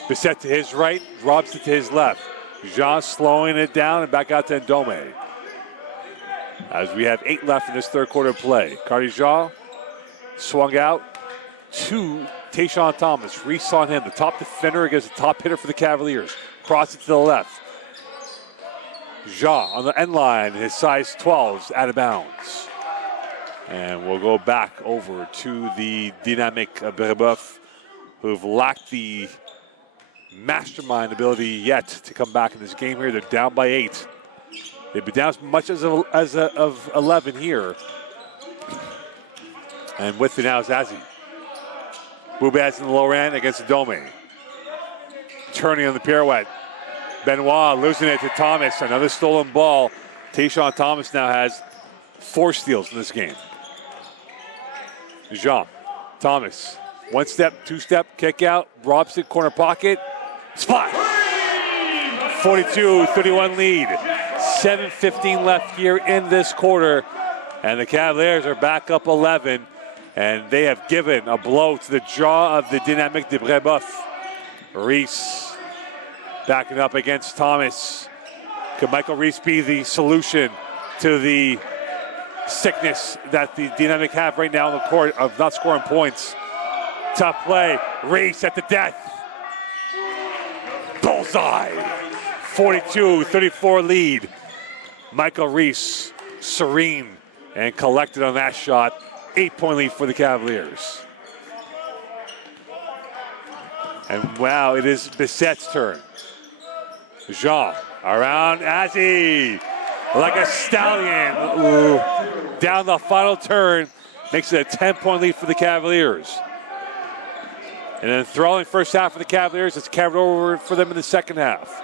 Bissett to his right. Robson to his left. Jean slowing it down and back out to Ndome. As we have 8 left in this third quarter of play. Cardi Jean swung out to Tayshaun Thomas. Reese on him. The top defender against the top hitter for the Cavaliers. Cross it to the left. Jean on the end line. His size 12's out of bounds. And we'll go back over to the Dynamic Brébeuf, who've lacked the mastermind ability yet to come back in this game here. They're down by 8. They've been down as much as of 11 here. And with it now is Azzi. Bubez in the lower end against Dome. Turning on the pirouette. Benoit losing it to Thomas. Another stolen ball. Tayshaun Thomas now has 4 steals in this game. Jean, Thomas, 1 step, 2 step, kick out, Robson, corner pocket, splash! 42-31 lead. 7:15 left here in this quarter, and the Cavaliers are back up 11, and they have given a blow to the jaw of the Dynamique de Brébeuf. Reese backing up against Thomas. Could Michael Reese be the solution to the sickness that the Dynamique have right now on the court of not scoring points? Tough play. Reese at the death. Bullseye. 42-34 lead. Michael Reese, serene and collected on that shot. 8-point lead for the Cavaliers. And wow, it is Bissette's turn. Jean around Azzi, like a stallion. Ooh. Down the final turn, makes it a 10-point lead for the Cavaliers. And then throwing first half for the Cavaliers, it's carried over for them in the second half.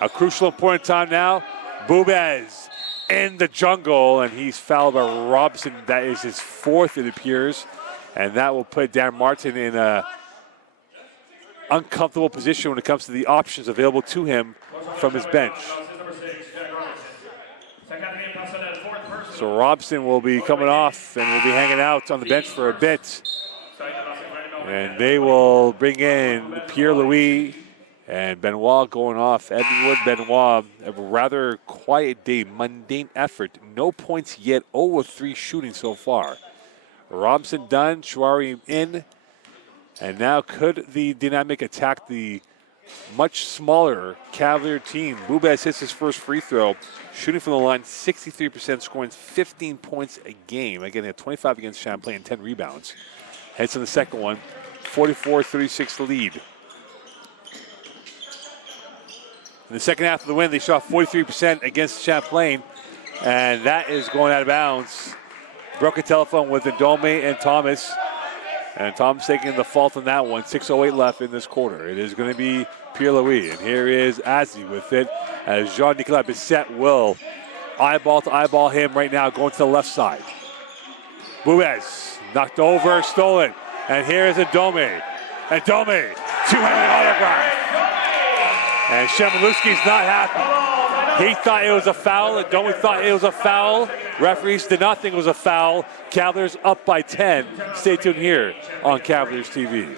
A crucial important time now. Bubez in the jungle, and he's fouled by Robson. That is his 4th, it appears. And that will put Dan Martin in a uncomfortable position when it comes to the options available to him from his bench. So Robson will be coming off and will be hanging out on the bench for a bit. And they will bring in Pierre-Louis and Benoit going off. Edward Benoit, a rather quiet day, mundane effort. No points yet, 0-3 shooting so far. Robson done, Chouari in. And now could the Dynamique attack the much smaller Cavalier team? Bubez hits his first free throw, shooting from the line 63%, scoring 15 points a game. Again, they had 25 against Champlain and 10 rebounds. Heads on the second one, 44-36 lead. In the second half of the win, they shot 43% against Champlain, and that is going out of bounds. Broken telephone with Ndome and Thomas. And Tom's taking the fault on that one. 6:08 left in this quarter. It is going to be Pierre-Louis. And here is Azzi with it, as Jean-Nicolas Bissette will eyeball to eyeball him right now, going to the left side. Bubez knocked over, stolen. And here is Ndome. Ndome, two-handed autograph. And Shemiluski's not happy. He thought it was a foul. Ndome thought it was a foul. Referees did not think it was a foul. Cavaliers up by 10. Stay tuned here on Cavaliers TV.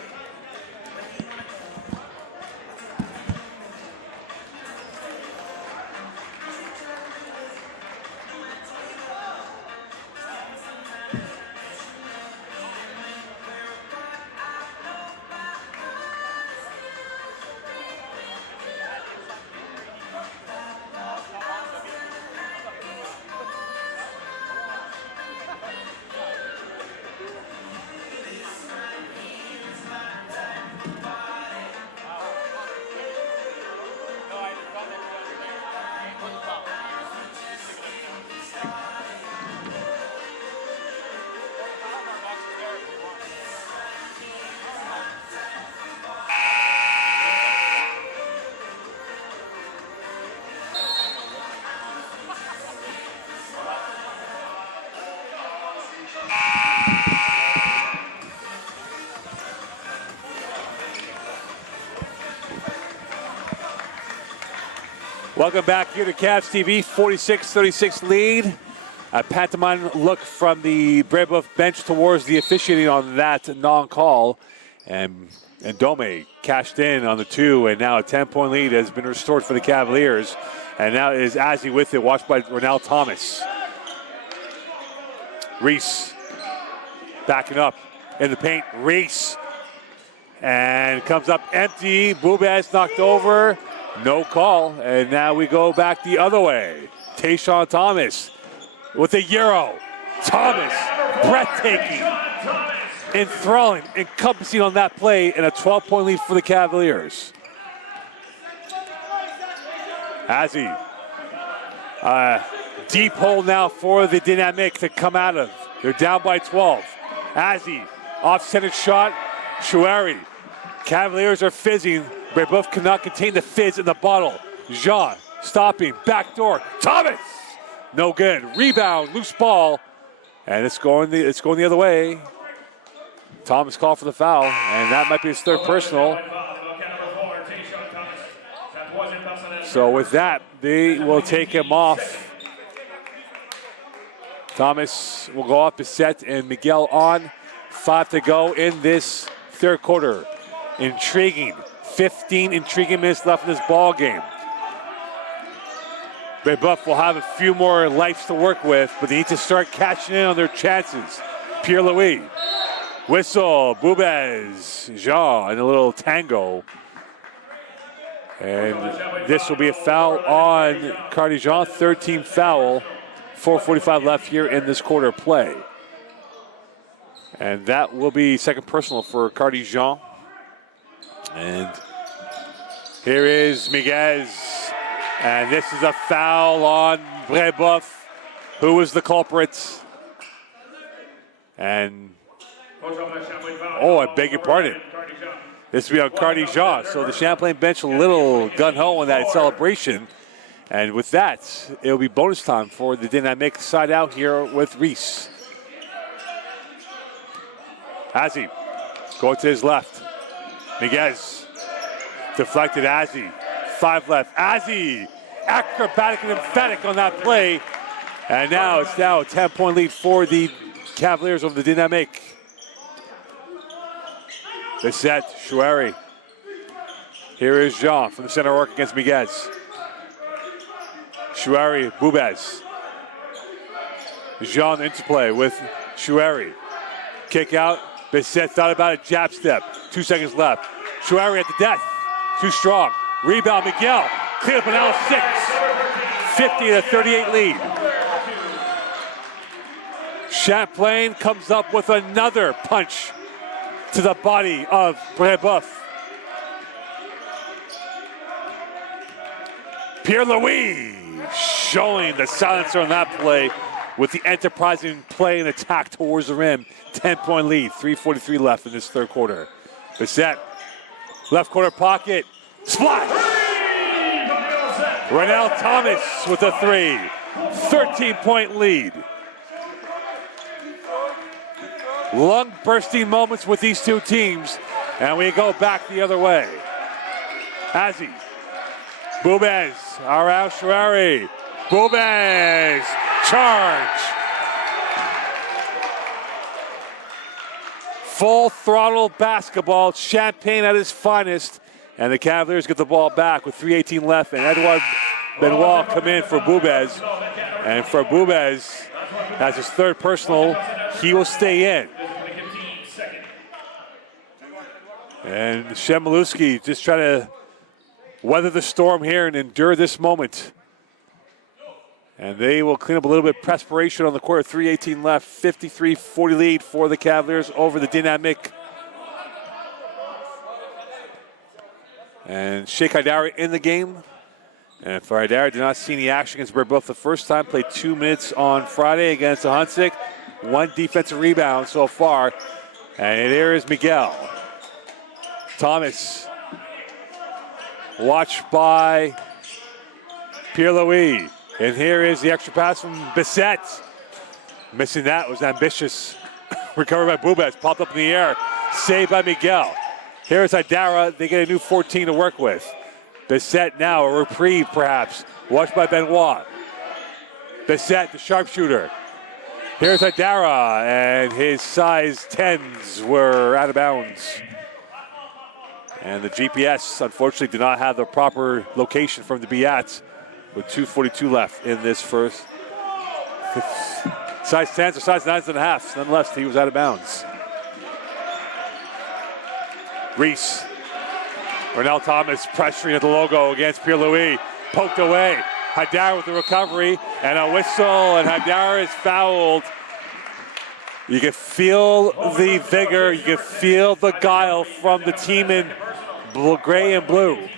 Welcome back here to Cavs TV, 46-36 lead. A pantomime look from the Brébeuf bench towards the officiating on that non-call. And Ndome cashed in on the 2, and now a 10-point lead has been restored for the Cavaliers. And now is Azzi with it, watched by Ronald Thomas. Reese backing up in the paint. Reese. And comes up empty. Bubez knocked over. No call, and now we go back the other way. Tayshaun Thomas with a Euro. Thomas, breathtaking, enthralling, encompassing on that play, and a 12-point lead for the Cavaliers. Azzi, deep hole now for the Dynamique to come out of. They're down by 12. Azzi, off-centered shot, Chouari. Cavaliers are fizzing. Brébeuf cannot contain the fizz in the bottle. Jean stopping, backdoor. Thomas No good. Rebound, loose ball, and it's going the other way. Thomas called for the foul, and that might be his third personal. So with that, they will take him off. Thomas will go off Bissett and Miguel on. 5 to go in this third quarter. Intriguing. 15 intriguing minutes left in this ball game. Brébeuf will have a few more lives to work with, but they need to start catching in on their chances. Pierre-Louis. Whistle. Boubez. Jean and a little tango. And this will be a foul on Cardi Jean. Third team foul. 4:45 left here in this quarter play. And that will be second personal for Cardi Jean. And here is Miguez. And this is a foul on Brébeuf, who was the culprit. And, oh, I beg your pardon. This will be on Cardi Jean. So the Champlain bench a little gun-ho on that celebration. And with that, it'll be bonus time for the dynamic side out here with Reese. Azzi going to his left. Miguez deflected Azzi. 5 left. Azzi acrobatic and emphatic on that play. And now it's now a 10-point lead for the Cavaliers over the dynamic. The set, Chouari. Here is Jean from the center arc against Miguez. Chouari, Boubez. Jean interplay with Chouari. Kick out. Bissett thought about it. Jab step. 2 seconds left. Chouari at the death. Too strong. Rebound, Miguel. Clean up an L6. 50-38 lead. Champlain comes up with another punch to the body of Brébeuf. Pierre-Louis showing the silencer on that play with the enterprising play and attack towards the rim. 10-point lead, 3:43 left in this third quarter. Bissett, left corner pocket, splash! Renell Thomas with a 3. 13-point lead. Lung-bursting moments with these two teams, and we go back the other way. Azzi, Boubez, around Chouari. Boubez, charge. Full throttle basketball, Champagne at his finest, and the Cavaliers get the ball back with 3:18 left, and Edouard Benoit come in for Boubez. And for Boubez, as his third personal, he will stay in. And Shemiluski just trying to weather the storm here and endure this moment. And they will clean up a little bit of perspiration on the court. 3:18 left, 53-40 lead for the Cavaliers over the dynamic. And Sheikh Haidari in the game. And for Haidari, did not see any action against Brébeuf the first time. Played 2 minutes on Friday against the Hunsick. 1 defensive rebound so far. And here is Miguel. Thomas. Watched by Pierre-Louis. And here is the extra pass from Bissett. Missing that was ambitious. Recovered by Boubez. Popped up in the air. Saved by Miguel. Here's Haidara. They get a new 14 to work with. Bissett now, a reprieve perhaps. Watched by Benoit. Bissett, the sharpshooter. Here's Haidara, and his size 10s were out of bounds. And the GPS, unfortunately, did not have the proper location for him to be at, with 2:42 left in this first. Size 10s or size 9s and a half. Nonetheless, he was out of bounds. Reese. Renell Thomas pressuring at the logo against Pierre-Louis. Poked away. Haidara with the recovery and a whistle, and Haidara is fouled. You can feel the vigor, you can feel the guile from the team in gray and blue.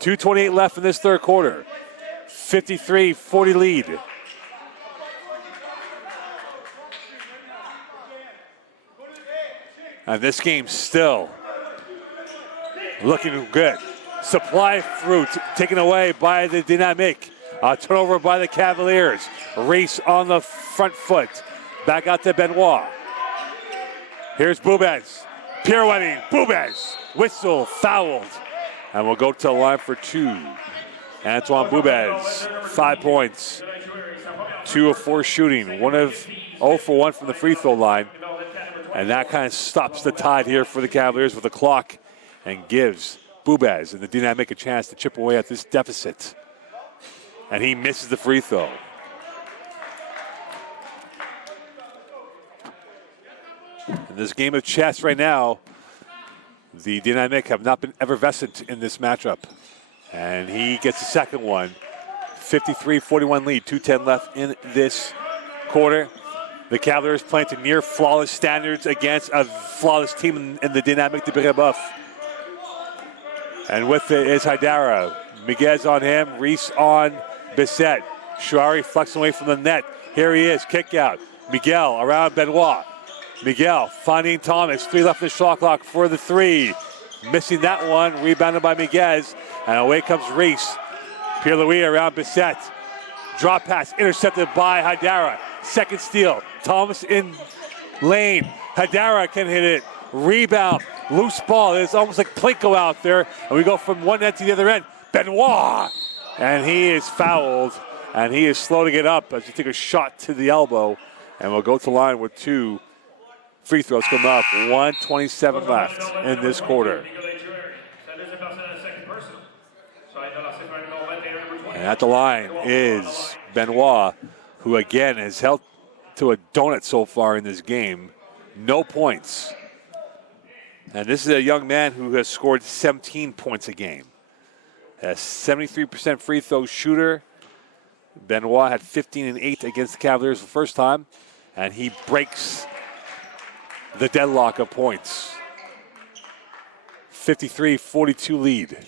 2:28 left in this third quarter. 53-40 lead. And this game still looking good. Supply fruit taken away by the dynamic. A turnover by the Cavaliers. Reese on the front foot. Back out to Benoit. Here's Bubez. Pirouetting. Bubez. Whistle. Fouled. And we'll go to the line for 2. Antoine Bubez, 5 points. 2 of 4 shooting. 0 for 1 from the free throw line. And that kind of stops the tide here for the Cavaliers with the clock and gives Bubez and the Dynamic a chance to chip away at this deficit. And he misses the free throw. In this game of chess right now, the Dynamic have not been effervescent in this matchup. And he gets the second one. 53-41 lead, 2:10 left in this quarter. The Cavaliers playing to near flawless standards against a flawless team in the Dynamic de Brébeuf. And with it is Haidara. Miguez on him, Reese on Bissett. Chouari flexing away from the net. Here he is, kick out. Miguel around Benoit. Miguel finding Thomas. 3 left in the shot clock for the 3. Missing that one, rebounded by Miguez. And away comes Reese. Pierre-Louis around Bissett. Drop pass intercepted by Haidara. Second steal. Thomas in lane. Haidara can hit it. Rebound. Loose ball. It's almost like Plinko out there. And we go from one end to the other end. Benoit. And he is fouled. And he is slow to get up as he takes a shot to the elbow. And we'll go to the line with 2 free throws coming up. 1:27 left in this quarter. And at the line is Benoit, who again has held to a donut so far in this game. No points. And this is a young man who has scored 17 points a game. A 73% free throw shooter. Benoit had 15 and 8 against the Cavaliers the first time, and he breaks the deadlock of points. 53-42 lead.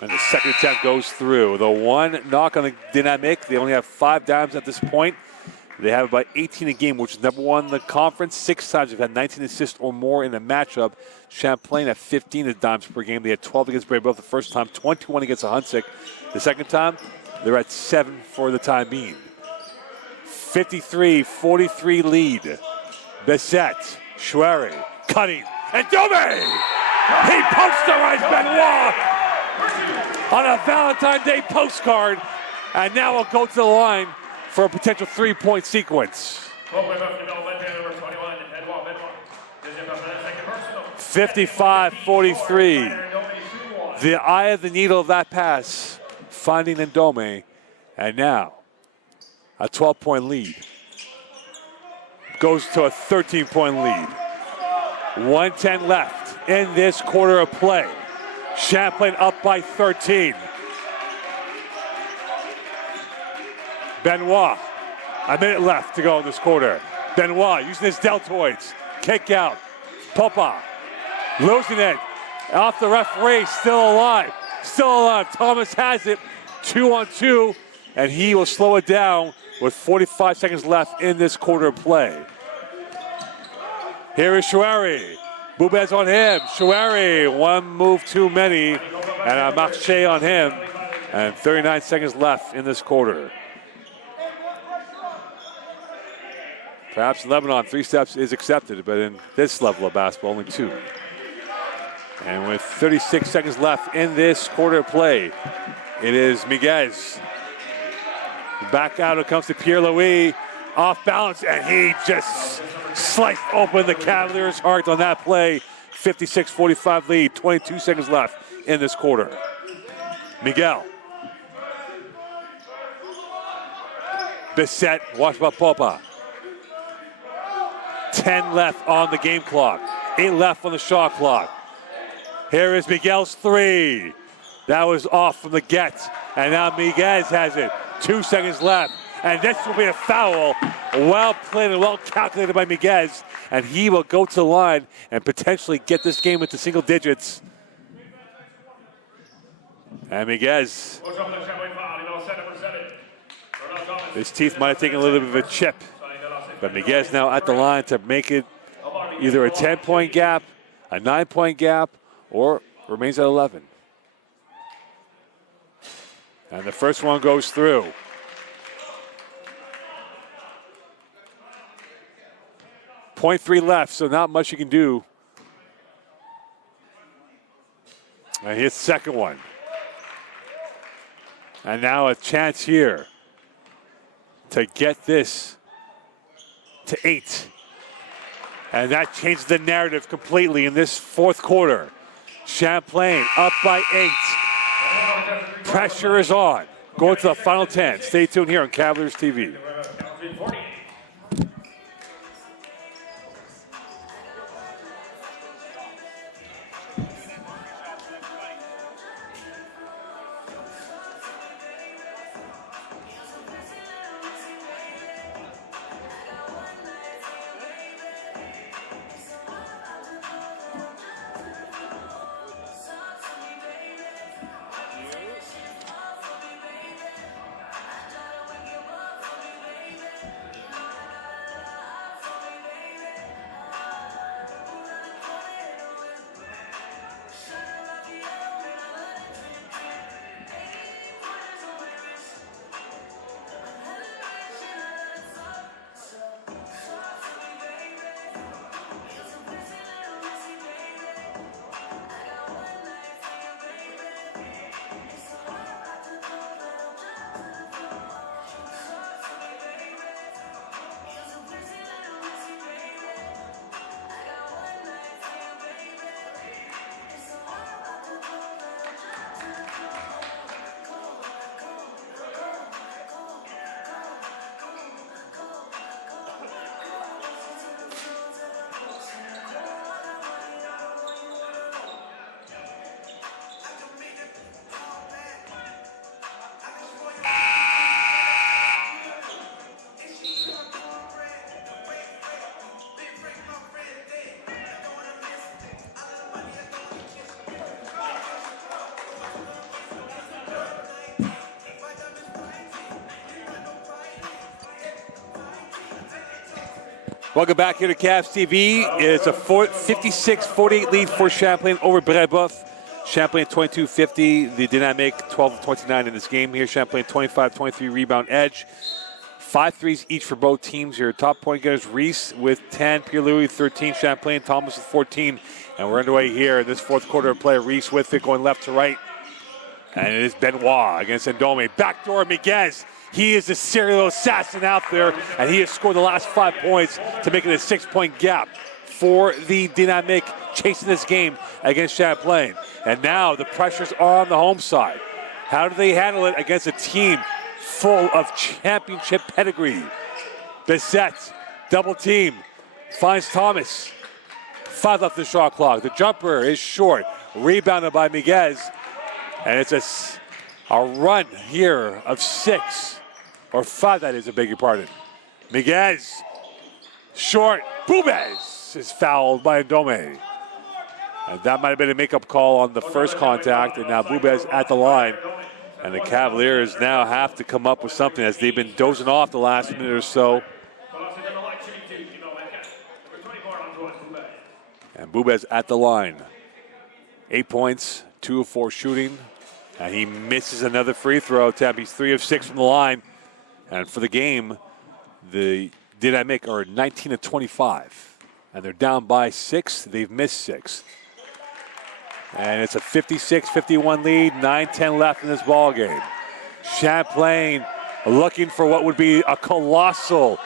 And the second attempt goes through. The one knock on the Dynamic. They only have 5 dimes at this point. They have about 18 a game, which is number 1 in the conference. 6 times they've had 19 assists or more in the matchup. Champlain at 15 dimes per game. They had 12 against Brébeuf the first time, 21 against Huntsic. The second time, they're at 7 for the time being. 53-43 lead. Bissett, Chouari, cutting, and Dome! He posterized Benoit on a Valentine's Day postcard. And now we'll go to the line for a potential 3-point sequence. 55-43. The eye of the needle of that pass, finding Ndome. And now, a 12-point lead goes to a 13-point lead. 1:10 left in this quarter of play. Champlain up by 13. Benoit, a minute left to go in this quarter. Benoit using his deltoids. Kick out. Popa losing it. Off the referee, still alive. Still alive. Thomas has it. 2-on-2, and he will slow it down with 45 seconds left in this quarter of play. Here is Chouari. Bubez on him. Chouari, one move too many, and a marche on him. And 39 seconds left in this quarter. Perhaps in Lebanon, 3 steps is accepted, but in this level of basketball, only 2. And with 36 seconds left in this quarter of play, it is Miguez. Back out it comes to Pierre-Louis. Off balance, and he just sliced open the Cavaliers' heart on that play. 56-45 lead, 22 seconds left in this quarter. Miguel. Bissett, watch by Popa. 10 left on the game clock. 8 left on the shot clock. Here is Miguel's 3. That was off from the get. And now Miguez has it. 2 seconds left. And this will be a foul. Well played and well calculated by Miguez. And he will go to the line and potentially get this game into single digits. And Miguez, his teeth might have taken a little bit of a chip. But Miguez now at the line to make it either a 10-point gap, a 9-point gap, or remains at 11. And the first one goes through. .3 left, so not much you can do. And his second one. And now a chance here to get this to 8. And that changed the narrative completely in this fourth quarter. Champlain up by 8. Pressure is on. Going to the final 10. Stay tuned here on Cavaliers TV. Welcome back here to Cavs TV. It's a 56-48 lead for Champlain over Brébeuf. Champlain 22-50, the dynamic 12-29 in this game here. Champlain 25-23 rebound edge. 5 threes each for both teams. Your top point getters, Reese with 10, Pierre-Louis 13, Champlain, Thomas with 14. And we're underway here in this fourth quarter of play. Reese with it going left to right. And it is Benoit against Ndome. Backdoor Miguez. He is the serial assassin out there, and he has scored the last 5 points to make it a 6-point gap for the Dynamic chasing this game against Champlain. And now the pressure's on the home side. How do they handle it against a team full of championship pedigree? Bissett, double team, finds Thomas. 5 left the shot clock. The jumper is short, rebounded by Miguez. And it's a run here of 6. Or 5, that is, I beg your pardon. Miguez, short. Bubez is fouled by Ndome. And that might have been a makeup call on the first contact, and now Bubez at the line. And the Cavaliers now have to come up with something as they've been dozing off the last minute or so. And Bubez at the line. 8 points, 2 of 4 shooting. And he misses another free throw attempt. He's 3 of 6 from the line. And for the game, the Dynamic are 19 of 25. And they're down by 6. They've missed 6. And it's a 56-51 lead, 9-10 left in this ball game. Champlain looking for what would be a colossal,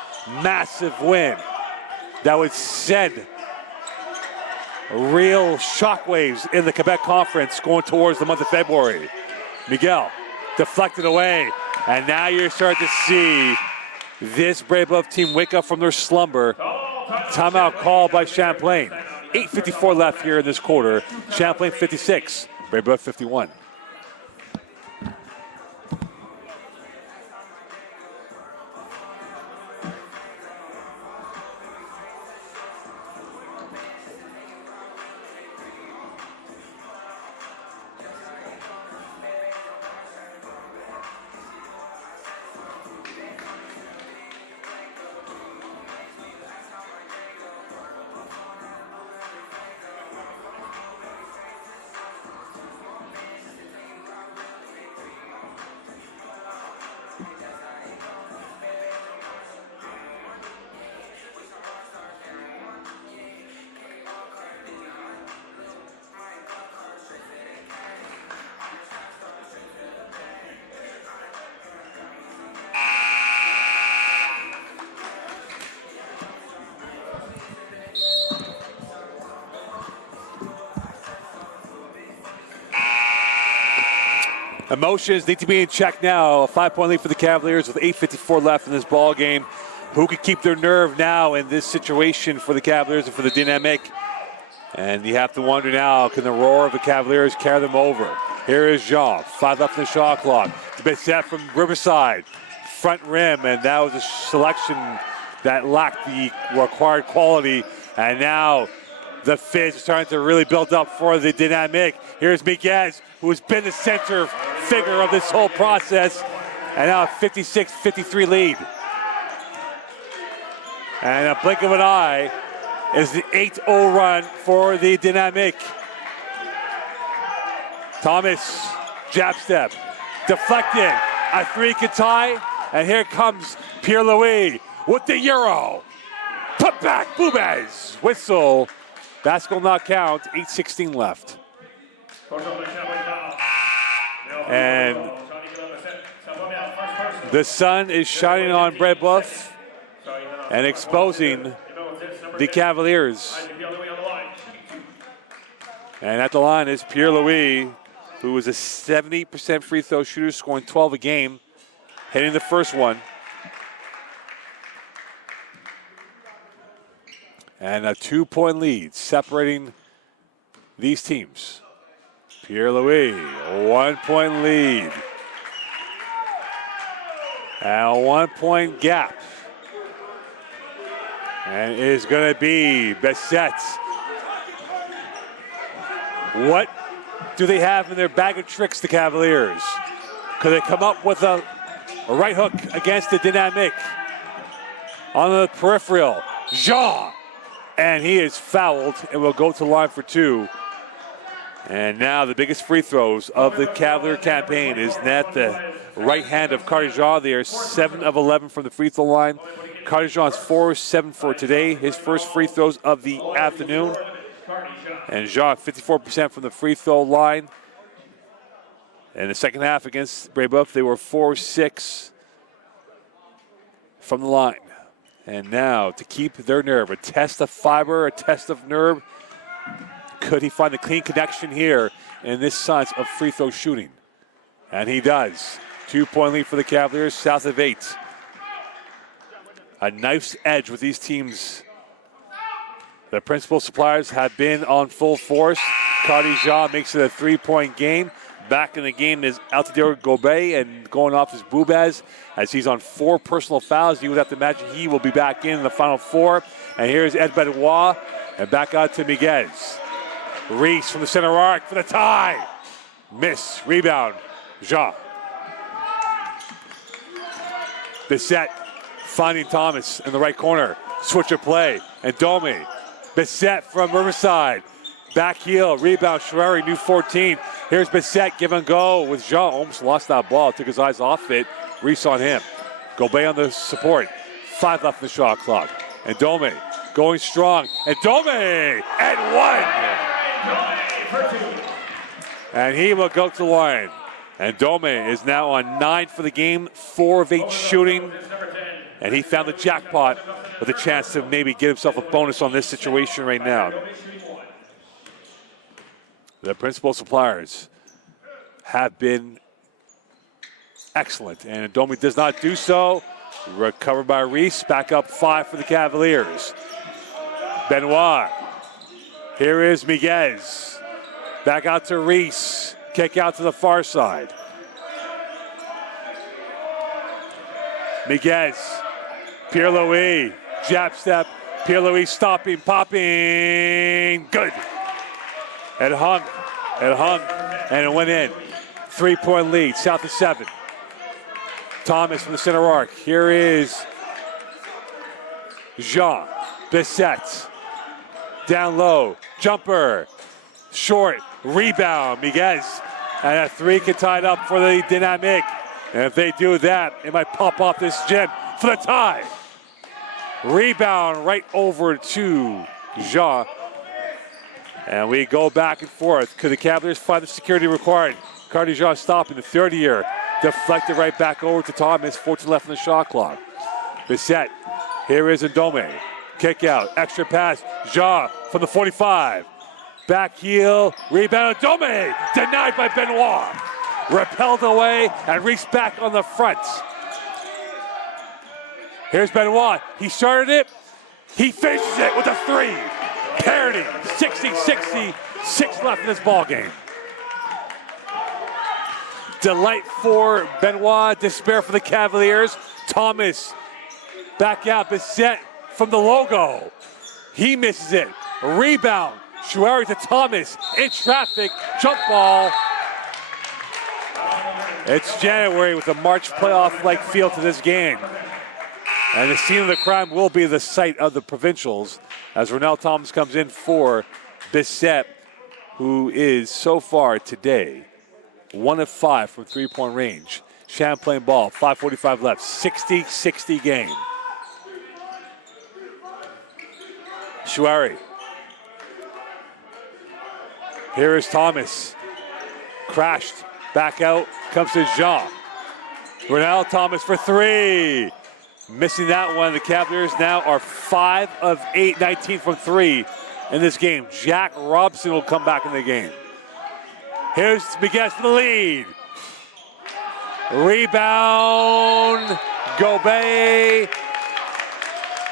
massive win that would send real shockwaves in the Quebec Conference going towards the month of February. Miguel deflected away, and now you're starting to see this Brébeuf team wake up from their slumber. Timeout called by Champlain. 8:54 left here in this quarter. Champlain 56, Brébeuf 51. Emotions need to be in check now. A 5-point lead for the Cavaliers with 8:54 left in this ball game. Who could keep their nerve now in this situation for the Cavaliers and for the Dynamic? And you have to wonder now, can the roar of the Cavaliers carry them over? Here is Jean, 5 left in the shot clock. To be set from Riverside, front rim, and that was a selection that lacked the required quality. And now the Fizz is starting to really build up for the Dynamic. Here's Miguez, who has been the center figure of this whole process. And now a 56-53 lead. And a blink of an eye is the 8-0 run for the Dynamic. Thomas, jab step, deflected. A 3 could tie, and here comes Pierre-Louis with the Euro. Put back, Boubez. Whistle. Basket will not count. 8:16 left. And the sun is shining on Brébeuf and exposing the Cavaliers. And at the line is Pierre-Louis, who is a 70% free throw shooter, scoring 12 a game, hitting the first one. And a 2-point lead separating these teams. Pierre-Louis, 1-point lead. And a 1-point gap. And it is going to be Bessette. What do they have in their bag of tricks, the Cavaliers? Could they come up with a right hook against the Dynamic? On the peripheral, Jean. And he is fouled and will go to the line for 2. And now the biggest free throws of the Cavalier campaign is at the right hand of Cardijan. They are 7 of 11 from the free throw line. Cardijan's 4-7 for today, his first free throws of the afternoon. And Jean, 54% from the free throw line. In the second half against Brébeuf, they were 4-6 from the line. And now to keep their nerve, a test of fiber, a test of nerve. Could he find the clean connection here in this science of free throw shooting? And he does. 2-point lead for the Cavaliers, south of 8. A knife's edge with these teams. The principal suppliers have been on full force. Cardijan makes it a 3-point game. Back in the game is Altidir Gobet, and going off is Boubez as he's on 4 personal fouls. You would have to imagine he will be back in the final 4. And here's Ed Benoit, and back out to Miguez. Reese from the center arc for the tie. Miss, rebound, Jean. Bessette finding Thomas in the right corner. Switch of play, and Domi. Bessette from Riverside. Back heel, rebound, Sherreri, new 14. Here's Bessette, give and go with Jean. Almost lost that ball, took his eyes off it. Reese on him. Gobet on the support. 5 left in the shot clock. And Dome going strong. And Dome at 1. And he will go to the line. And Dome is now on 9 for the game, 4 of 8 shooting. And he found the jackpot with a chance to maybe get himself a bonus on this situation right now. The principal suppliers have been excellent, and Domi does not do so. Recovered by Reese, back up 5 for the Cavaliers. Benoit. Here is Miguez. Back out to Reese. Kick out to the far side. Miguez. Pierre-Louis. Jab step. Pierre-Louis stopping, popping. Good. It hung, and it went in. 3-point lead, south of 7. Thomas from the center arc. Here is Jean. Bessette. Down low, jumper. Short, rebound, Miguez. And a 3 can tie it up for the Dynamic. And if they do that, it might pop off this gym for the tie. Rebound right over to Jean. And we go back and forth. Could the Cavaliers find the security required? Cardijan stopping the 3rd year. Deflected right back over to Thomas. 14 left in the shot clock. Bessette. Here is Ndome. Kick out. Extra pass. Jean from the 45. Back heel. Rebound. Ndome. Denied by Benoit. repelled away, and Reese back on the front. Here's Benoit. He started it. He finishes it with a 3. Parity, 60-60, 6 left in this ball game. Delight for Benoit, despair for the Cavaliers. Thomas back out, Bissett from the logo. He misses it. Rebound, Shuari to Thomas, in traffic, jump ball. It's January with a March playoff-like feel to this game. And the scene of the crime will be the site of the provincials as Ronell Thomas comes in for Bissett, who is so far today 1 of 5 from three-point range. Champlain ball, 5:45 left, 60-60 game. Shuari. Here is Thomas. Crashed, back out, comes to Jean. Ronell Thomas for 3. Missing that one. The Cavaliers now are 5 of 8, 19 from 3 in this game. Jack Robson will come back in the game. Here's Miguel for the lead. Rebound, Gobet.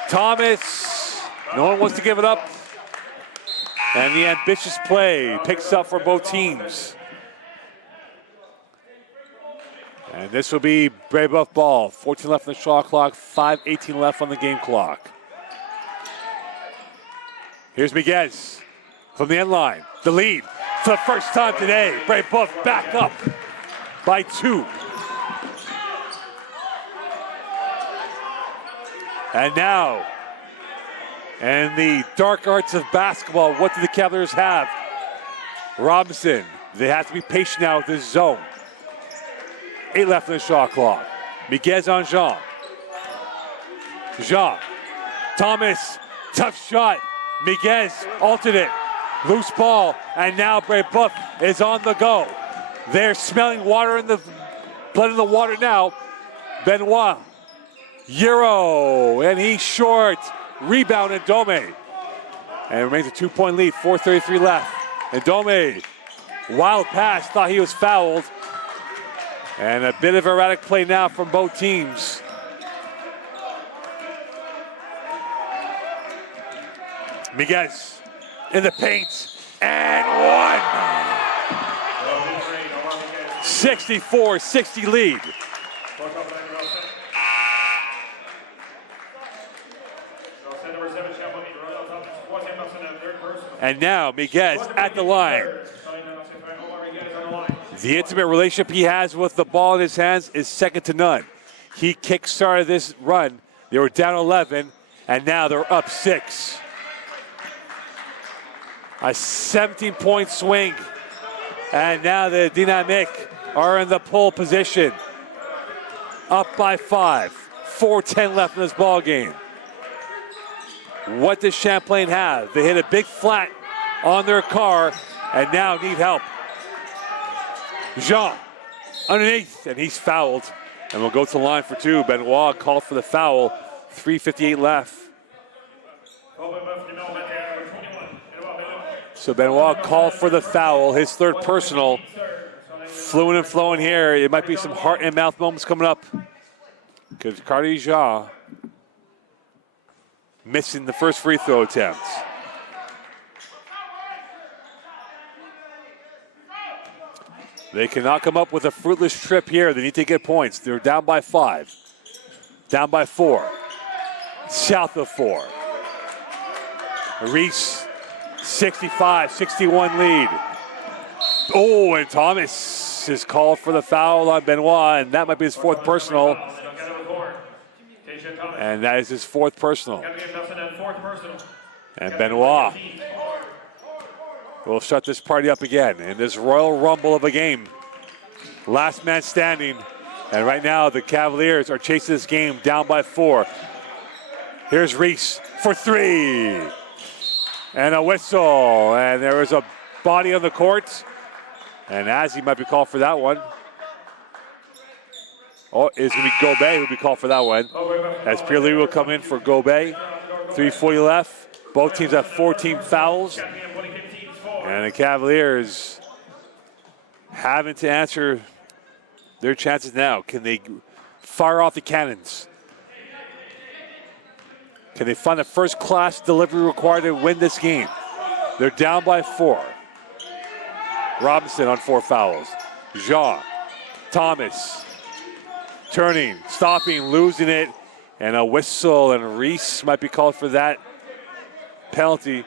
Thomas, no one wants to give it up. And the ambitious play picks up for both teams. And this will be Brébeuf ball. 14 left on the shot clock, 5:18 left on the game clock. Here's Miguez from the end line. The lead for the first time today. Brébeuf back up by 2. And now, in the dark arts of basketball, what do the Cavaliers have? Robinson. They have to be patient now with this zone. 8 left on the shot clock. Miguez on Jean. Jean. Thomas. Tough shot. Miguez alternate. Loose ball. And now Brébeuf is on the go. They're smelling water in the blood in the water now. Benoit. Euro. And he's short. Rebound and Dome. And it remains a 2-point lead. 4:33 left. And Dome. Wild pass. Thought he was fouled. And a bit of erratic play now from both teams. Miguez in the paint, and 1. 64-60 lead. And now Miguez at the line. The intimate relationship he has with the ball in his hands is second to none. He kick-started this run. They were down 11, and now they're up 6. A 17-point swing. And now the Dynamic are in the pole position. Up by 5. 4:10 left in this ball game. What does Champlain have? They hit a big flat on their car and now need help. Jean underneath, and he's fouled. And we'll go to the line for 2. Benoit called for the foul. 3:58 left. So Benoit called for the foul, his 3rd personal. Fluent and flowing here. It might be some heart and mouth moments coming up. Because Cardi Jean missing the first free throw attempt. They cannot come up with a fruitless trip here. They need to get points. They're down by 5. Down by 4. South of 4. Reese, 65-61 lead. Oh, and Thomas is called for the foul on Benoit, and that might be his 4th personal. And that is his 4th personal. And Benoit will shut this party up again in this Royal Rumble of a game. Last man standing. And right now the Cavaliers are chasing this game down by 4. Here's Reese for 3. And a whistle. And there is a body on the court. And Azzi might be called for that one. Oh, it's going to be Gobet who will be called for that one. As Pierre-Louis will come in for Gobet. 3:40 left. Both teams have 14 fouls. And the Cavaliers having to answer their chances now. Can they fire off the cannons? Can they find the first-class delivery required to win this game? They're down by 4. Robinson on 4 fouls. Jean, Thomas, turning, stopping, losing it, and a whistle, and Reese might be called for that penalty.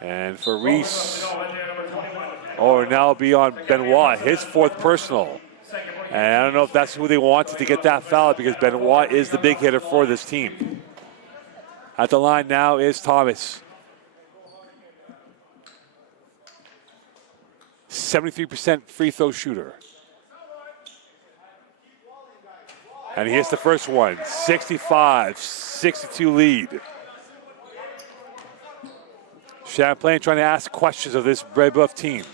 And for Reese, now it'll be on Benoit, his 4th personal. And I don't know if that's who they wanted to get that foul, because Benoit is the big hitter for this team. At the line now is Thomas. 73% free throw shooter. And he hits the first one. 65-62 lead. Champlain trying to ask questions of this Brébeuf team.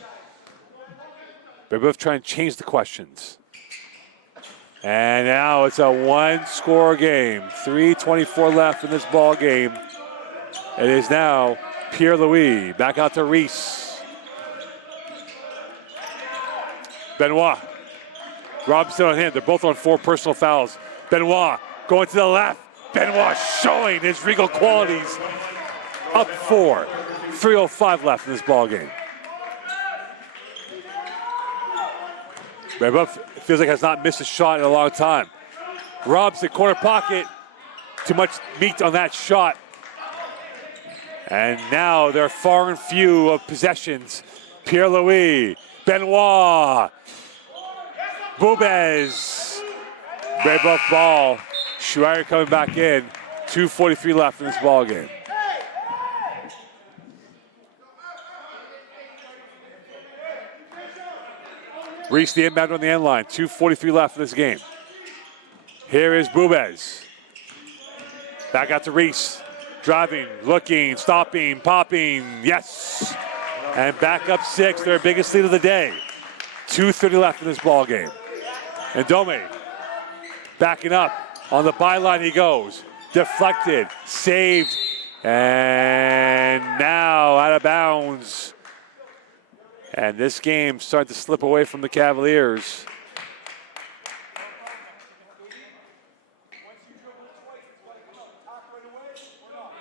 Brébeuf trying to change the questions. And now it's a 1-score game. 3:24 left in this ball game. It is now Pierre-Louis. Back out to Reese. Benoit. Robinson on him. They're both on 4 personal fouls. Benoit going to the left. Benoit showing his regal qualities. Up 4. 3:05 left in this ball game. Brébeuf feels like has not missed a shot in a long time. Robinson, corner pocket. Too much meat on that shot. And now they're far and few of possessions. Pierre-Louis, Benoit, Boubez. Brébeuf ball. Schreier coming back in. 2:43 left in this ball game. Reese the inbound on the end line. 2:43 left in this game. Here is Boubez. Back out to Reese. Driving, looking, stopping, popping. Yes. And back up 6. Their biggest lead of the day. 2:30 left in this ball game. And Dome backing up. On the byline he goes. Deflected. Saved. And now out of bounds. And this game starting to slip away from the Cavaliers.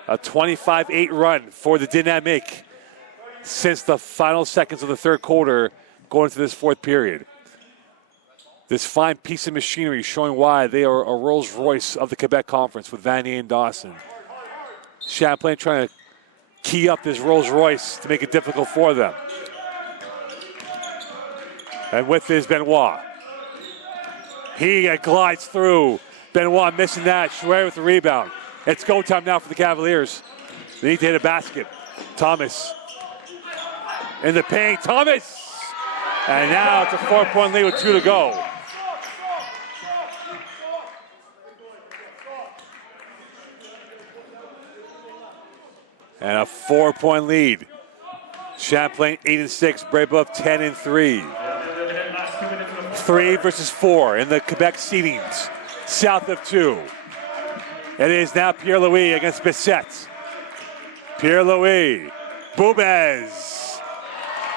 A 25-8 run for the Dynamique since the final seconds of the third quarter going into this 4th period. This fine piece of machinery showing why they are a Rolls Royce of the Quebec Conference with Vanier and Dawson. Champlain trying to key up this Rolls Royce to make it difficult for them. And with this, Benoit. He glides through. Benoit missing that. Schreier with the rebound. It's go time now for the Cavaliers. They need to hit a basket. Thomas in the paint. Thomas! And now it's a 4-point lead with 2 to go. And a 4-point lead. Champlain 8-6, Brébeuf 10-3. 3 versus 4 in the Quebec seedings. South of 2. It is now Pierre-Louis against Bissett. Pierre-Louis. Boubez.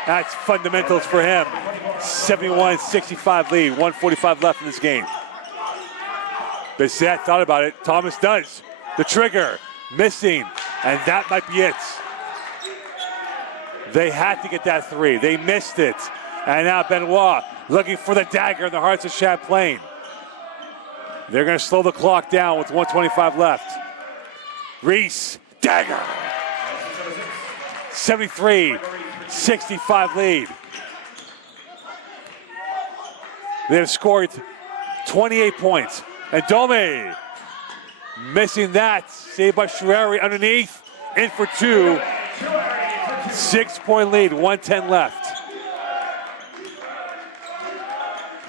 That's fundamentals for him. 71-65 lead. 1:45 left in this game. Bissett thought about it. Thomas does. The trigger. Missing. And that might be it. They had to get that 3. They missed it. And now Benoit looking for the dagger in the hearts of Champlain. They're going to slow the clock down with 1:25 left. Reese, dagger. 73-65 lead. They have scored 28 points. And Dome missing that. Saved by Schreier underneath. In for 2. 6-point lead, 1:10 left.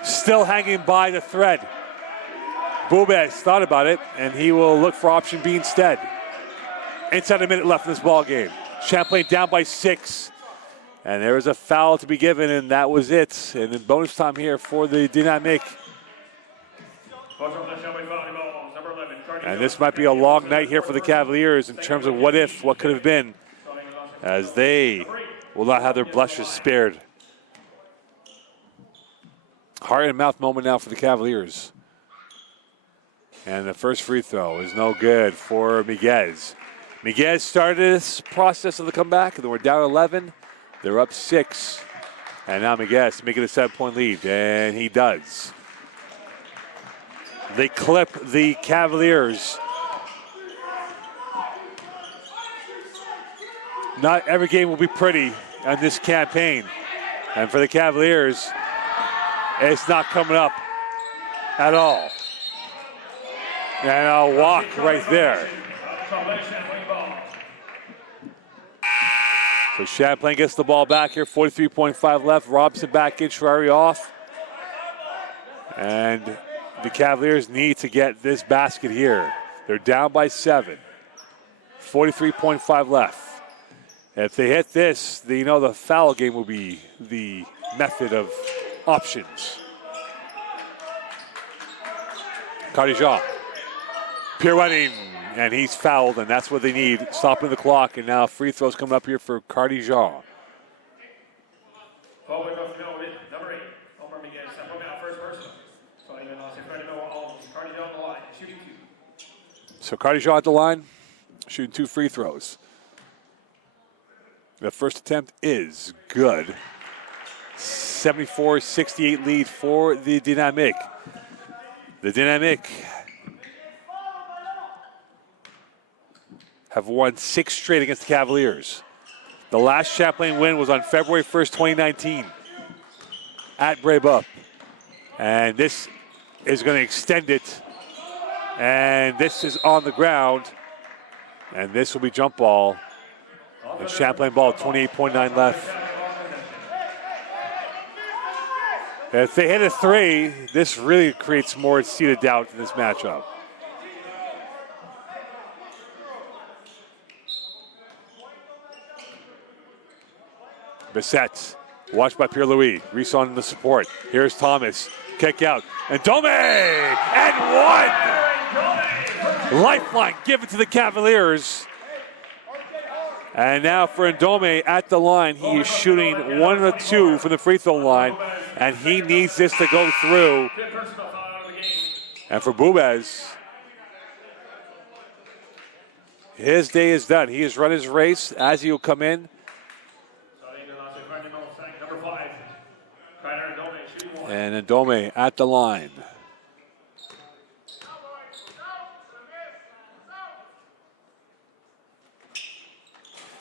Still hanging by the thread. Boubez thought about it, and he will look for option B instead. Inside a minute left in this ball game. Champlain down by 6. And there was a foul to be given, and that was it. And in bonus time here for the Dynamique. And this might be a long night here for the Cavaliers in terms of what if, what could have been, as they will not have their blushes spared. Heart and mouth moment now for the Cavaliers. And the first free throw is no good for Miguez. Miguez started this process of the comeback, and then we're down 11. They're up 6. And now Miguez making a 7-point lead, and he does. They clip the Cavaliers. Not every game will be pretty on this campaign. And for the Cavaliers, it's not coming up at all. And I'll walk right there. So Champlain gets the ball back here, 43.5 left. Robson back in, Sherrari off. And the Cavaliers need to get this basket here. They're down by 7. 43.5 left. If they hit this, the foul game will be the method of options. Cardijan pirouetting, and he's fouled, and that's what they need, stopping the clock. And now free throws coming up here for Cardijan. So Cardijan at the line, shooting 2 free throws. The first attempt is good. 74-68 lead for the Dynamic. The Dynamic have won 6 straight against the Cavaliers. The last Champlain win was on February 1st, 2019 at Brébeuf. And this is going to extend it. And this is on the ground. And this will be jump ball. And Champlain ball, 28.9 left. If they hit a 3, this really creates more seeded doubt in this matchup. Bissett, watched by Pierre-Louis. Reese on the support. Here's Thomas. Kick out. And Dome! And 1! Lifeline given to the Cavaliers. And now for Ndome at the line. He is shooting 1 of 2 from the free throw line. And he needs this to go through. And for Bubez, his day is done. He has run his race as he will come in. And Ndome at the line.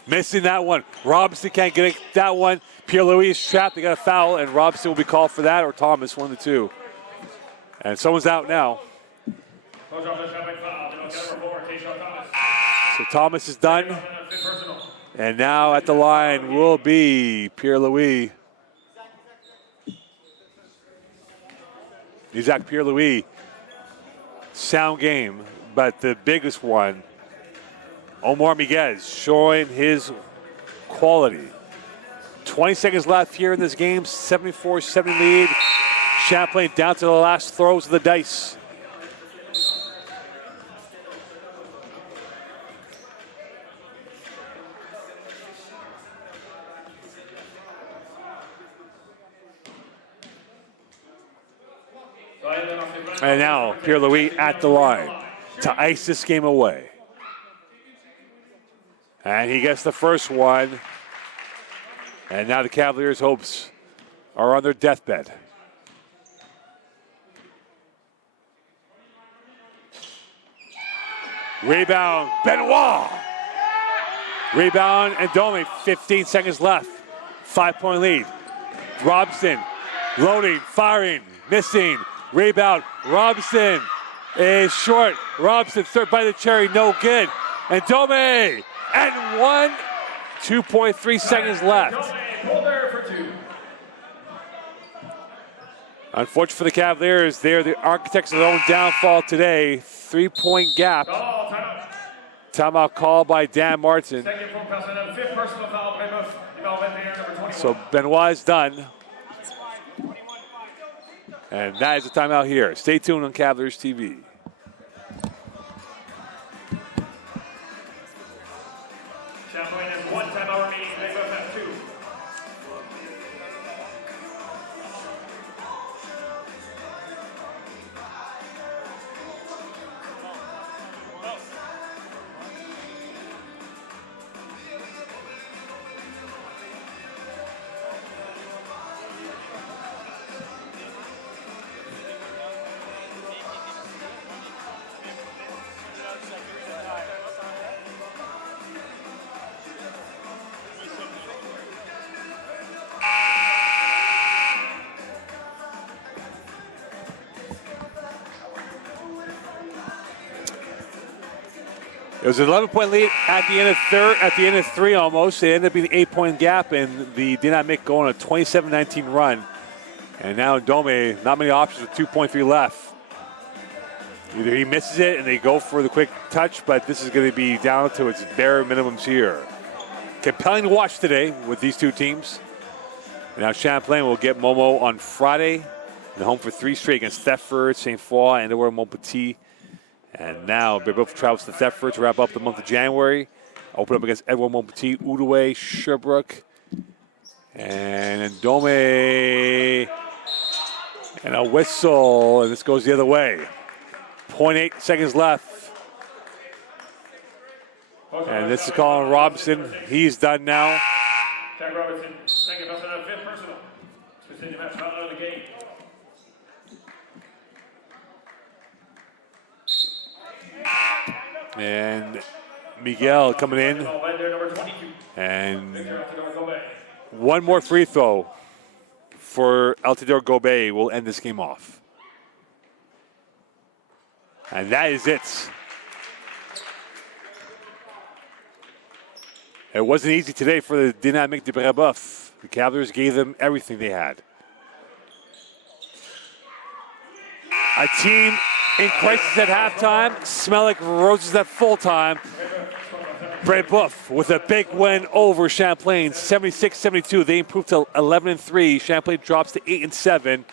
Missing that one. Robinson can't get that one. Pierre-Louis is trapped. They got a foul, and Robinson will be called for that, or Thomas, one of the two. And someone's out now. So Thomas is done. And now at the line will be Pierre-Louis. Isaac Pierre-Louis. Sound game, but the biggest one, Omar Miguez showing his quality. 20 seconds left here in this game, 74-70 lead. Champlain down to the last throws of the dice. And now Pierre-Louis at the line to ice this game away. And he gets the first one. And now the Cavaliers' hopes are on their deathbed. Rebound, Benoit. Rebound, and Ndome, 15 seconds left. 5-point lead. Robson, loading, firing, missing. Rebound, Robson is short. Robson, third by the cherry, no good. And Ndome, and 1, 2.3 seconds left. Unfortunate for the Cavaliers, they're the architects of their own downfall today. 3-point gap. Timeout call by Dan Martin. So Benoit is done. And that is the timeout here. Stay tuned on Cavaliers TV. Champlain has 1 timeout remaining. Brébeuf have 2. It was an 11-point lead at the end of three almost. It ended up being an 8-point gap, and the Dynamic going on a 27-19 run. And now Dome, not many options with 2.3 left. Either he misses it and they go for the quick touch, but this is going to be down to its bare minimums here. Compelling to watch today with these two teams. And now Champlain will get Momo on Friday. They're home for 3 straight against Thetford, St. Foy, and Montpetit. And now Brébeuf travels to Thetford to wrap up the month of January. Open up against Edouard Montpetit, Outaouais, Sherbrooke. And Dome. And a whistle, and this goes the other way. 0.8 seconds left. And this is Colin Robinson. He's done now. Jack Robertson, second personal, fifth personal. Specific match foul out of the game. And Miguel coming in. And one more free throw for Altidore Gobet will end this game off. And that is it. It wasn't easy today for the Dynamique de Brébeuf. The Cavaliers gave them everything they had. A team in crisis at halftime, smell like roses at full time. Brébeuf with a big win over Champlain, 76-72. They improved to 11-3. Champlain drops to 8-7.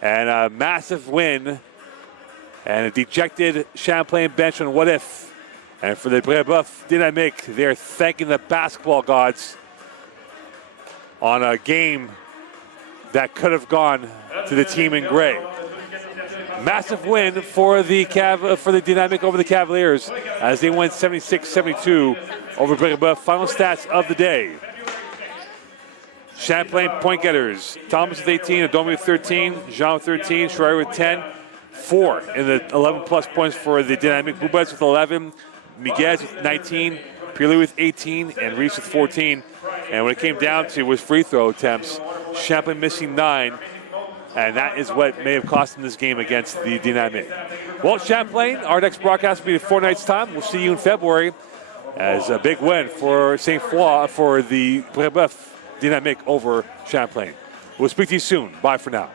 And a massive win. And a dejected Champlain bench on what if. And for the Brébeuf Dynamique, they're thanking the basketball gods on a game that could have gone to the team in gray. Massive win for the Dynamic over the Cavaliers as they win 76-72 over Brébeuf. Final stats of the day. Champlain point getters. Thomas with 18, Adomi with 13, Jean with 13, Schreier with 10. 4 in the 11-plus points for the Dynamic. Boubets with 11, Miguel with 19, Pirley with 18, and Reese with 14. And when it came down to was free throw attempts, Champlain missing 9. And that is what may have cost them this game against the Dynamic. Well, Champlain, our next broadcast will be in 4 nights' time. We'll see you in February as a big win for St. Foy for the Brébeuf Dynamic over Champlain. We'll speak to you soon. Bye for now.